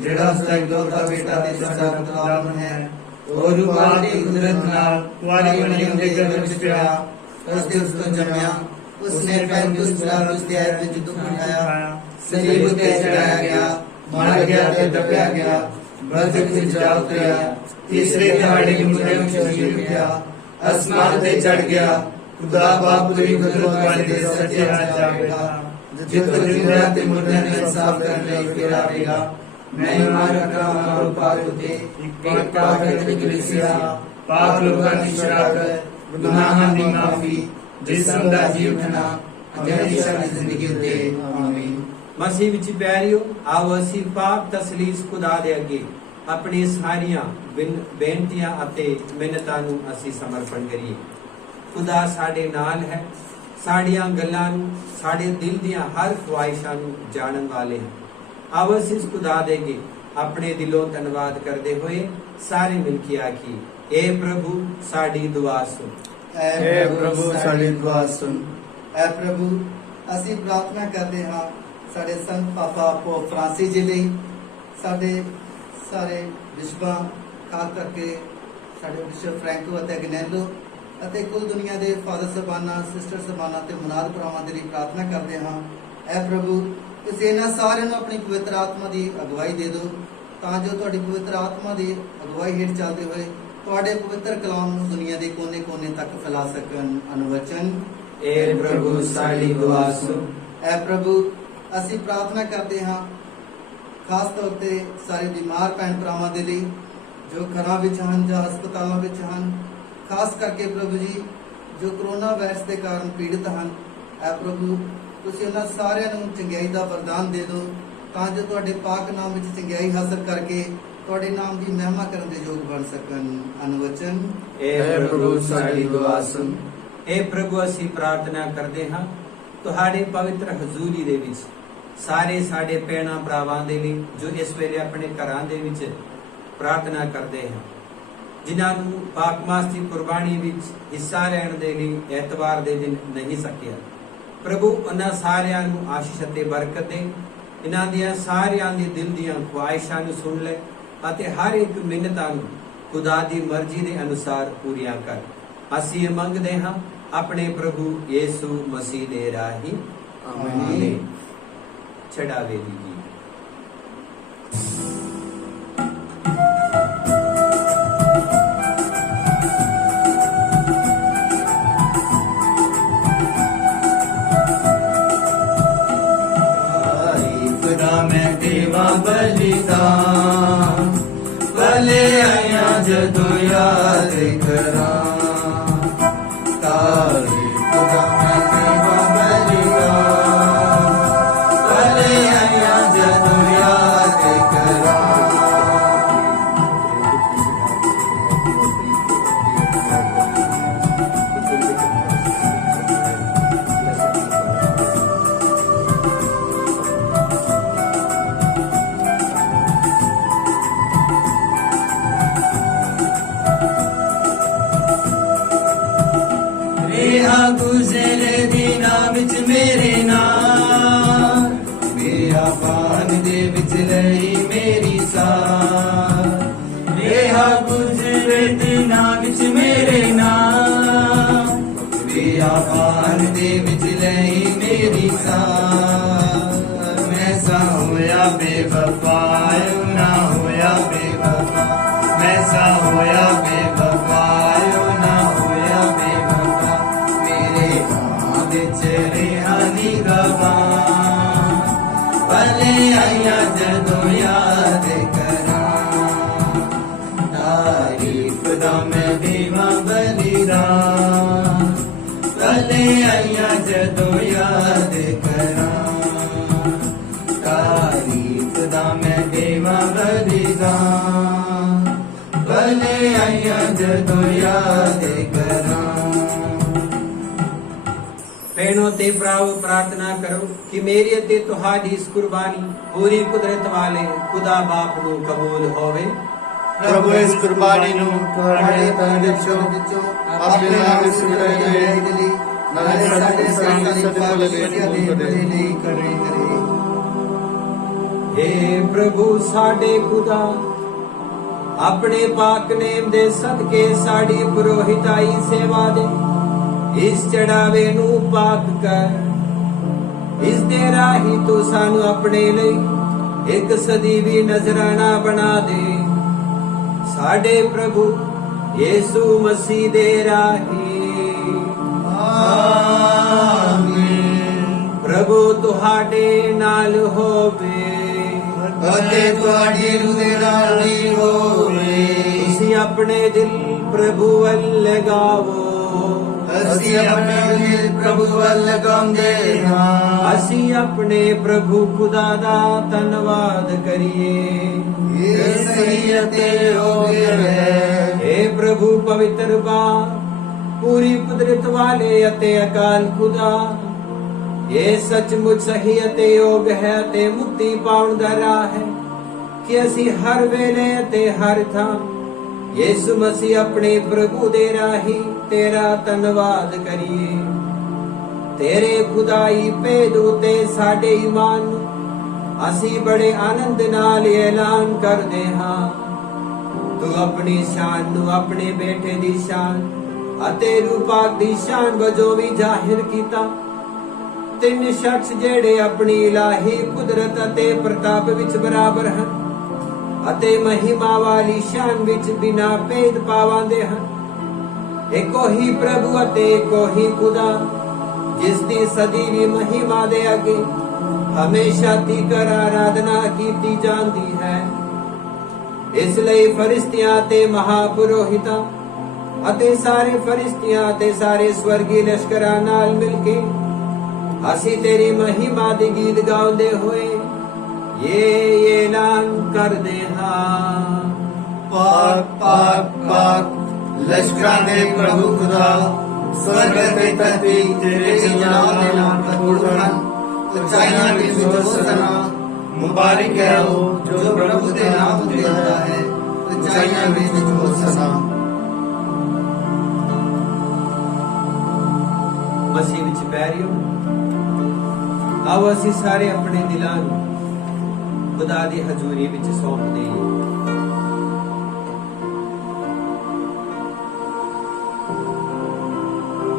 ਜਿਹੜਾ ਸਤਿਗੁਰੂ ਬੇਟਾ ਤੇ ਸੱਚਾ ਖੁਦਾਵੰਦ ਹੈ। ਉਹ ਰੂਹਾਂ ਦੀ ਕੁਦਰਤ ਨਾਲ ਕੁਆਰੀ ਬਣੀ ਦੇ ਗਰਭ ਵਿੱਚ ਪਿਆ, ਉਸ ਦੇ ਉਸ ਤੋਂ ਜੰਮਿਆ। ਉਸਨੇ ਪੈਂਤੀਸ ਪਿਲਾਤੁਸ ਦੇ ਹੱਥ ਵਿੱਚ ਦੁੱਖ ਉਠਾਇਆ, ਸਲੀਬ ਉੱਤੇ ਚੜਾਇਆ ਗਿਆ, ਮਾਰ ਗਿਆ ਤੇ ਦੱਬਿਆ ਗਿਆ, ਬਰਜ਼ਖ ਵਿੱਚ ਜਾ ਉਤਰਿਆ, ਤੀਸਰੇ ਦਿਹਾੜੇ ਦੀ ਮੁਰਦੇ ਵਿੱਚੋਂ ਜੀ ਉੱਠਿਆ, ਅਸਮਾਨ ਤੇ ਚੜ ਗਿਆ, ਖੁਦਾ ਬਾਪ ਦੀ ਕੁਦਰਤ ਵਾਲੇ ਦੇ ਸੱਚੇ ਹੱਥ ਜਾ ਬੈਠਾ, ਜਿੱਥੇ ਜ਼ਿੰਦਾ ਤੇ ਮੁਰਦਿਆਂ ਨੂੰ ਇਨਸਾਫ ਕਰਨ ਲਈ ਫਿਰ ਆਵੇਗਾ। मैं ईमान रखता हूँ पाक उते एक पाक कलीसिया, पाक लोगों की शराकत, गुनाहां दी माफी, जिस्म दा जी उठना, हमेशा की जिंदगी उते। आमीन। मसीह विच प्यारियो, आओ ਅਸੀਂ ਪਾਕ ਤਸਲੀਸ ਖੁਦਾ ਦੇ ਅੱਗੇ ਆਪਣੀ ਸਾਰੀਆਂ ਬੇਨਤੀਆਂ ਅਤੇ ਮਿੰਨਤਾਂ ਨੂੰ ਅਸੀਂ ਸਮਰਪਣ ਕਰੀਏ। ਖੁਦਾ ਸਾਡੇ ਨਾਲ ਹੈ, ਸਾਡੀਆਂ ਗੱਲਾਂ ਨੂੰ, ਸਾਡੇ ਦਿਲ ਦੀਆਂ ਹਰ ਖੁਆਇਸ਼ਾਂ ਨੂੰ ਜਾਣਨ ਵਾਲੇ ਹੈ। ਆਓ ਅਸੀਂ ਇਸ ਖੁਦਾ ਦੇ ਅੱਗੇ ਆਪਣੇ ਦਿਲੋਂ ਧੰਨਵਾਦ ਕਰਦੇ ਹੋਏ ਸਾਰੇ ਮਿਲ ਕੇ ਆਖੀ, ਏ ਪ੍ਰਭੂ ਸਾਡੀ ਦੁਆ ਸੁਣ। ਐ ਪ੍ਰਭੂ ਸਾਡੀ ਦੁਆ ਸੁਣ। ਐ ਪ੍ਰਭੂ ਅਸੀਂ ਪ੍ਰਾਰਥਨਾ ਕਰਦੇ ਹਾਂ ਸਾਡੇ ਸੰਤ ਪਾਪਾ ਪੋਪ ਫਰਾਂਸਿਸ ਜੀ ਲਈ, ਸਾਡੇ ਸਾਰੇ ਬਿਸ਼ਪਾਂ, ਖਾਸ ਕਰਕੇ ਸਾਡੇ ਬਿਸ਼ਪ ਫ੍ਰੈਂਕੋ ਅਤੇ ਅਗਨੈਲੋ ਅਤੇ ਕੁੱਲ ਦੁਨੀਆ ਦੇ ਫਾਦਰ ਸਾਹਿਬਾਨਾਂ, ਸਿਸਟਰ ਸਾਹਿਬਾਨਾਂ ਤੇ ਮੁਨਾਦ ਭਰਾਵਾਂ ਦੇ ਲਈ ਪ੍ਰਾਰਥਨਾ ਕਰਦੇ ਹਾਂ। ਐ ਪ੍ਰਭੂ ਤੁਸੀਂ ਇਹਨਾਂ ਸਾਰਿਆਂ ਨੂੰ ਆਪਣੀ ਪਵਿੱਤਰ ਆਤਮਾ ਦੀ ਅਗਵਾਈ ਦੇ ਦਿਓ, ਤਾਂ ਜੋ ਤੁਹਾਡੀ ਪਵਿੱਤਰ ਆਤਮਾ ਦੀ ਅਗਵਾਈ ਹੇਠ ਚੱਲਦੇ ਹੋਏ ਤੁਹਾਡੇ ਪਵਿੱਤਰ ਕਲਾਮ ਨੂੰ ਦੁਨੀਆ ਦੇ ਕੋਨੇ-ਕੋਨੇ ਤੱਕ ਫੈਲਾ ਸਕਣ। ਅਨੁਵਚਨ। ਏ ਪ੍ਰਭੂ ਸਾਡੀ ਦੁਆ ਸੁਣ। ਐ ਪ੍ਰਭੂ ਅਸੀਂ ਪ੍ਰਾਰਥਨਾ ਕਰਦੇ ਹਾਂ ਖਾਸ ਤੌਰ ਤੇ ਸਾਰੇ ਬਿਮਾਰ ਭੈਣ ਭਰਾਵਾਂ ਦੇ ਲਈ ਜੋ ਘਰਾਂ ਵਿੱਚ ਹਨ ਜਾਂ ਹਸਪਤਾਲਾਂ ਵਿੱਚ ਹਨ, ਖਾਸ ਕਰਕੇ ਪ੍ਰਭੂ ਜੀ ਜੋ ਕਰੋਨਾ ਵਾਇਰਸ ਦੇ ਕਾਰਨ ਪੀੜਤ ਹਨ। ਐ ਪ੍ਰਭੂ ਤੁਸੀਂ ਉਹਨਾਂ ਸਾਰਿਆਂ ਨੂੰ ਚੰਗਿਆਈ ਦਾ ਵਰਦਾਨ ਦੇ ਦਿਓ, ਤਾਂ ਜੋ ਤੁਹਾਡੇ ਪਾਕ ਨਾਮ ਵਿੱਚ ਚੰਗਿਆਈ ਹਾਸਲ ਕਰਕੇ ਤੁਹਾਡੇ ਨਾਮ ਦੀ ਮਹਿਮਾ ਕਰਨ ਦੇ ਯੋਗ ਬਣ ਸਕਣ। ਅਨੁਵਚਨ। ਏ ਪ੍ਰਭੂ ਸਾਡੀ ਦੁਆ ਸੁਣ। ਏ ਪ੍ਰਭੂ ਅਸੀਂ ਪ੍ਰਾਰਥਨਾ ਕਰਦੇ ਹਾਂ ਤੁਹਾਡੇ ਪਵਿੱਤਰ ਹਜ਼ੂਰੀ ਦੇ ਵਿੱਚ ਸਾਰੇ ਸਾਡੇ ਭੈਣਾਂ ਭਰਾਵਾਂ ਦੇ ਲਈ ਜੋ ਇਸ ਵੇਲੇ ਆਪਣੇ ਘਰਾਂ ਦੇ ਵਿੱਚ ਪ੍ਰਾਰਥਨਾ ਕਰਦੇ ਹਨ, ਜਿਨ੍ਹਾਂ ਨੂੰ ਪਾਕ ਮਾਸ ਦੀ ਕੁਰਬਾਨੀ ਵਿੱਚ ਹਿੱਸਾ ਲੈਣ ਦੇ ਲਈ ਐਤਵਾਰ ਦੇ ਦਿਨ ਨਹੀਂ ਸਕਿਆ। ਪ੍ਰਭੂ ਉਹਨਾਂ ਸਾਰਿਆਂ ਨੂੰ ਆਸ਼ੀਸ਼ ਅਤੇ ਬਰਕਤ ਦੇ, ਇਹਨਾਂ ਦੀਆਂ ਸਾਰਿਆਂ ਦੇ ਦਿਲ ਦੀਆਂ ਖੁਆਇਸ਼ਾਂ ਨੂੰ ਸੁਣ ਲੈ ਅਤੇ ਹਰ ਇੱਕ ਮਿੰਨਤਾਂ ਨੂੰ ਖੁਦਾ ਦੀ ਮਰਜ਼ੀ ਦੇ ਅਨੁਸਾਰ ਪੂਰੀਆਂ ਕਰ। ਅਸੀਂ ਇਹ ਮੰਗਦੇ ਹਾਂ ਆਪਣੇ ਪ੍ਰਭੂ ਯੀशु ਮਸੀਹ ਦੇ ਰਾਹੀਂ ਆਮੀਨ। ਚੜਾਵੇ ਦੀ ਗੀਤ। ਤਾਰੀਫ ਦਾ ਮੈਂ ਦੇਵਾ ਬਲਿਦਾਨ, ਭਲੇ ਆਇਆ ਜਦੋਂ ਯਾਦ ਕਰਾਂ। ਤਾਰੀਫ ਦਾ ਮੈਂ ਦੇਵਾ ਬਲਿਦਾਨ, ਭਲੇ ਆਇਆ ਜਦੋਂ ਯਾਦ ਕਰਾਂ। ਰਿਹਾ ਗੁਜ਼ਰੇ ਦਿਨਾਂ ਵਿੱਚ ਮੇਰੇ ਨਾਲ, ਬਿਆਬਾਨ ਦੇ ਵਿੱਚ ਰਹੀ ਮੇਰੀ ਸਾਥ। ਰਿਹਾ ਗੁਜ਼ਰੇ ਦਿਨਾਂ ਵਿੱਚ ਮੇਰੇ ਨਾਲ, ਬਿਆਬਾਨ ਦੇ ਵਿੱਚ ਰਹੀ ਮੇਰੀ ਸਾਥ। ਮੈਂ ਸਾ ਹੋਇਆ ਬੇਵਫਾ, ਊਂ ਨਾ ਹੋਇਆ ਬੇਵਫਾ। ਮੈਂ ਸਾ ਹੋਇਆ ਬੇਵਫਾ, ਊਂ ਨਾ ਹੋਇਆ ਬੇਵਫਾ। ਮੇਰੇ ਰਾਹ ਵਿੱਚ ਰਿਹਾ ਨਿਗਾਹਾਂ, ਭਲੇ ਆਇਆ ਜਦੋਂ ਯਾਦ ਕਰਾਂ। ਤਾਰੀਫ ਦਾ ਮੈਂ ਦੇਵਾਂ ਬਲਿਦਾਨ, ਭਲੇ ਆਇਆ ਜਦੋਂ ਯਾਦ ਕਰਾਂ। ਤਾਰੀਫ ਦਾ ਮੈਂ ਦੇਵਾਂ ਬਲਿਦਾਨ, ਭਲੇ ਆਇਆ ਜਦੋਂ ਯਾਦ ਕਰਾਂ। ਭੈਣੋ ਤੇ ਭਰਾਵੋ, ਪ੍ਰਾਰਥਨਾ ਕਰੋ ਕਿ ਮੇਰੀ ਅਤੇ ਤੁਹਾਡੀ ਇਸ ਕੁਰਬਾਨੀ ਪੂਰੀ ਕੁਦਰਤ ਵਾਲੇ ਖੁਦਾ ਬਾਪ ਨੂੰ ਕਬੂਲ ਹੋਵੇ। ਪ੍ਰਭੂ ਇਸ ਕੁਰਬਾਨੀ ਨੂੰ ਤੁਹਾਡੇ ਤਨ ਵਿੱਚੋਂ ਆਪਣੇ ਨਾਮ ਵਿੱਚ ਸਵਾਰੇ ਲਈ, ਨਾਲੇ ਸਾਡੇ ਸਾਰੇ ਫਲ ਦੇ ਲਈ ਕਰੇ। हे ਪ੍ਰਭੂ ਸਾਡੇ ਖੁਦਾ, ਆਪਣੇ ਪਾਕ ਨੇਮ ਦੇ ਸਦਕੇ ਸਾਡੀ ਪੁਰੋਹਿਤਾਈ ਸੇਵਾ ਦੇ ਇਸ ਚੜਾਵੇ ਨੂੰ ਪਾਕ ਕਰ। ਇਸ ਦੇ ਰਾਹੀਂ ਤੂੰ ਸਾਨੂੰ ਆਪਣੇ ਲਈ ਇੱਕ ਸਦੀਵੀ ਨਜ਼ਰਾਨਾ ਬਣਾ ਦੇ। ਸਾਡੇ ਪ੍ਰਭੂ ਯੀशु ਮਸੀਹ ਦੇ ਰਾਹੀਂ ਆਮੀਨ। ਪ੍ਰਭੂ ਤੁਹਾਡੇ ਨਾਲ ਹੋਵੇ ਅਤੇ ਤੁਹਾਡੀ ਰੂਹ ਦੇ ਨਾਲ ਵੀ ਹੋਵੇ। ਤੁਸੀਂ ਆਪਣੇ ਦਿਲ ਪ੍ਰਭੂ ਵੱਲ ਲਗਾਵੋ। ਅਸੀਂ ਆਪਣੇ ਦਿਲ ਪ੍ਰਭੂ ਵੱਲ ਲਗਾਉਂਦੇ ਹਾਂ। ਅਸੀਂ ਆਪਣੇ ਪ੍ਰਭੂ ਖੁਦਾ ਦਾ ਧੰਨਵਾਦ ਕਰੀਏ। ਇਹ ਸਹੀ ਅਤੇ ਯੋਗ ਹੈ। हे ਪ੍ਰਭੂ ਪਵਿੱਤਰ ਬਾਪ, ਪੂਰੀ ਕੁਦਰਤ ਵਾਲੇ ਅਤੇ ਅਕਾਲ ਖੁਦਾ, ਇਹ ਸੱਚਮੁੱਚ ਸਹੀ ਅਤੇ ਯੋਗ ਹੈ ਅਤੇ ਮੁਕਤੀ ਪਾਉਣ ਦਾ ਰਾਹ ਹੈ ਕਿ ਅਸੀਂ ਹਰ ਵੇਲੇ ਅਤੇ ਹਰ ਥਾਂ ਯੀशु ਮਸੀਹ ਆਪਣੇ ਪ੍ਰਭੂ ਦੇ ਰਾਹੀਂ ਤੇਰਾ ਧੰਨਵਾਦ ਕਰੀਏ। ਤੇਰੇ ਖੁਦਾਈ ਭੇਦ ਉਤੇ ਸਾਡੇ ਈਮਾਨ ਨੂੰ ਅਸੀਂ ਬੜੇ ਆਨੰਦ ਨਾਲ ਐਲਾਨ ਕਰਦੇ ਹਾਂ। ਤੂੰ ਆਪਣੀ ਸ਼ਾਨ ਨੂੰ ਆਪਣੇ ਬੇਟੇ ਦੀ ਸ਼ਾਨ ਅਤੇ ਰੂਪਾਕ ਦੀ ਸ਼ਾਨ ਵਜੋਂ ਵੀ ਜ਼ਾਹਿਰ ਕੀਤਾ। ਤਿੰਨ ਸ਼ਖਸ ਜਿਹੜੇ ਆਪਣੀ ਇਲਾਹੀ ਕੁਦਰਤ ਅਤੇ ਪ੍ਰਤਾਪ ਵਿੱਚ ਬਰਾਬਰ ਹਨ ਅਤੇ ਮਹਿਮਾ ਵਾਲੀ ਸ਼ਾਨ ਵਿੱਚ ਬਿਨਾ ਭੇਦ ਪਾਵਾਂਦੇ ਹਨ। ਇੱਕੋ ਹੀ ਪ੍ਰਭੂ ਅਤੇ ਇੱਕੋ ਹੀ ਖੁਦਾ, ਜਿਸ ਦੀ ਸਦੀਵੀ ਮਹਿਮਾ ਦੇ ਅੱਗੇ ਹਮੇਸ਼ਾ ਤੀਕਰ ਆਰਾਧਨਾ ਕੀਤੀ ਜਾਂਦੀ ਹੈ। ਇਸ ਲਈ ਫਰਿਸ਼ਤਿਆਂ ਤੇ ਮਹਾਪੁਰੋਹਿਤਾਂ ਅਤੇ ਸਾਰੇ ਫਰਿਸ਼ਤਿਆਂ ਅਤੇ ਸਾਰੇ ਸਵਰਗੀ ਲਸ਼ਕਰਾਂ ਨਾਲ ਮਿਲ ਕੇ ਅਸੀਂ ਤੇਰੀ ਮਹਿਮਾ ਦੀ ਗੀਤ ਗਾਉਂਦੇ ਹੋਏ ਇਹ ਐਲਾਨ ਕਰਦੇ ਹਾਂ। ਪਾਕ ਪਾਕ ਪਾਕ ਲਸ਼ਕਰਾਂ ਦੇ ਪ੍ਰਭੂ ਖੁਦਾ, ਸਵਰਗ ਅਤੇ ਧਰਤੀ ਤੇਰੇ ਜਲਾਲ ਦੇ ਨਾਮ ਭਰਪੂਰ ਹਨ। ਉਚਾਈਆਂ ਵਿੱਚ ਹੋਸਨਾ, ਮੁਬਾਰਕ ਹੈ ਉਹ ਜੋ ਪ੍ਰਭੂ ਦੇ ਨਾਮ ਉੱਤੇ ਆਇਆ ਹੈ। ਉਚਾਈਆਂ ਵਿੱਚ ਹੋਸਨਾ। ਮਸੀਹ ਵਿੱਚ ਪਿਆਰਿਓ, ਆਓ ਅਸੀਂ ਸਾਰੇ ਆਪਣੇ ਦਿਲਾਂ ਨੂੰ ਖੁਦਾ ਦੀ ਹਜ਼ੂਰੀ ਵਿੱਚ ਸੌਂਪ ਦਈਏ।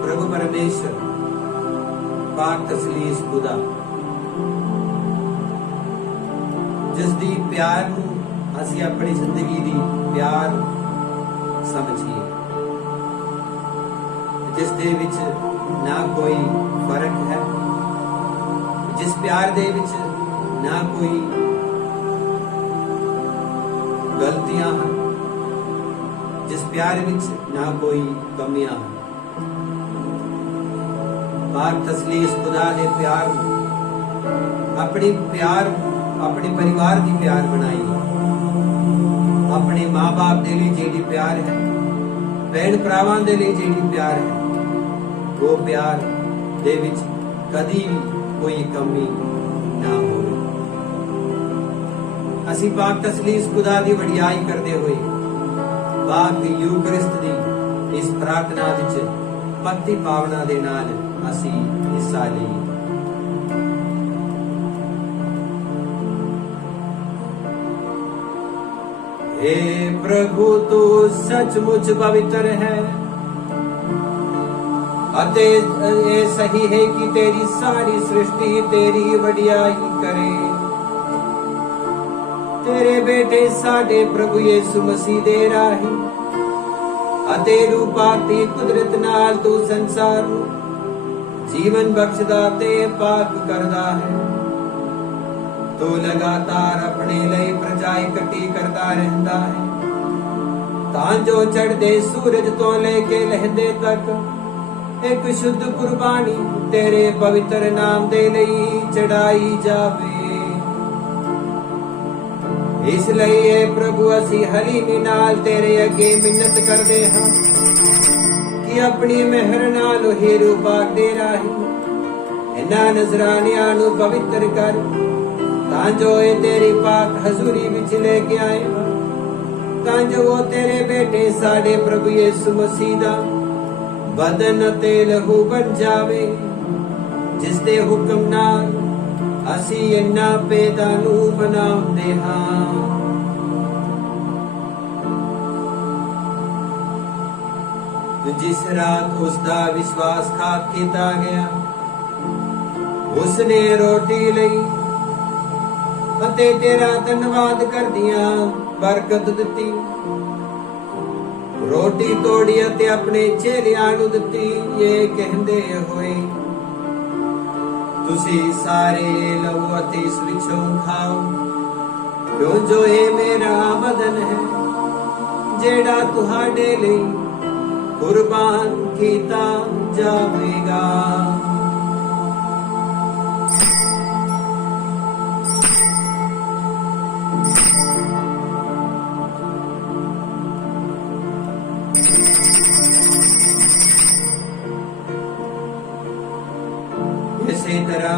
ਪ੍ਰਭੂ ਪਰਮੇਸ਼ਰ ਪਾਕ ਤਸਲੀਸ ਖੁਦਾ ਜਿਸ ਦੀ ਪਿਆਰ ਨੂੰ ਅਸੀਂ ਆਪਣੀ ਜ਼ਿੰਦਗੀ ਦੀ ਪਿਆਰ ਸਮਝੀਏ, ਜਿਸ ਦੇ ਵਿੱਚ ਨਾ ਕੋਈ ਫਰਕ ਹੈ, ਜਿਸ ਪਿਆਰ ਦੇ ਵਿੱਚ ਨਾ ਕੋਈ ਗਲਤੀਆਂ ਹਨ, ਜਿਸ ਪਿਆਰ ਵਿੱਚ ਨਾ ਕੋਈ ਕਮੀਆਂ ਹਨ। ਪਾਕ ਤਸਲੀਸ ਖੁਦਾ ਦੇ ਪਿਆਰ ਆਪਣੇ परिवार की प्यार बनाई, अपने माँ बाप के लिए जेडी प्यार है, भैन भरावां दे लिए जेडी प्यार है, वो प्यार दे विच कदी भी कोई कमी ना हो। असी पाक तसलीस खुदा की वडियाई करते हुए पाक यूकरिस्त दी इस प्रार्थना विच भक्ति भावना दे नाल असी हिस्सा लईए। हे प्रभु तू सचमुच पवित्र है, अते ये सही है कि तेरी सारी सृष्टि तेरी वडियाई करे। तेरे बेटे साडे प्रभु यीशु मसीह दे राही अते रूपाती कुदरत नाल तू संसार नूं जीवन बख्शदा ते पाक करदा है। तू लगातार अपने लिए प्रजा इकट्ठी करता रहता है, तां जो चढ़दे सूरज तो लेके लहदे तक एक शुद्ध कुर्बानी तेरे पवित्र नाम दे लई चढ़ाई जावे। इसलिए प्रभु असी हलीमी नाल तेरे अगे मिन्नत करदे हां कि अपनी मेहर नाल हीरू पाक दे राही इन्हां नजरानियां नूं पवित्र कर, तां जो ये तेरी पाक हजूरी विच लेके आए, तां जो वो तेरे बेटे साडे प्रभु यीशु मसीह दा बदन ते लहू बन जावे, जिस दे हुक्म नाल असी इन्हां पैदा नूं बनाउंदे हां। जिस रात उसका विश्वासघात किया गया, उसने रोटी लई ਅਤੇ ਤੇਰਾ ਧੰਨਵਾਦ ਕਰਦਿਆਂ ਬਰਕਤ ਦਿੱਤੀ, ਰੋਟੀ ਤੋੜੀ ਅਤੇ ਆਪਣੇ ਚੇਲਿਆਂ ਨੂੰ ਦਿੱਤੀ, ਇਹ ਕਹਿੰਦੇ ਹੋਏ ਤੁਸੀਂ ਸਾਰੇ ਲਓ ਅਤੇ ਇਸ ਵਿੱਚੋਂ ਖਾਓ, ਕਿਉਂ ਜੋ ਇਹ ਮੇਰਾ ਬਦਨ ਹੈ ਜਿਹੜਾ ਤੁਹਾਡੇ ਲਈ ਕੁਰਬਾਨ ਕੀਤਾ ਜਾਵੇਗਾ। इसी तरह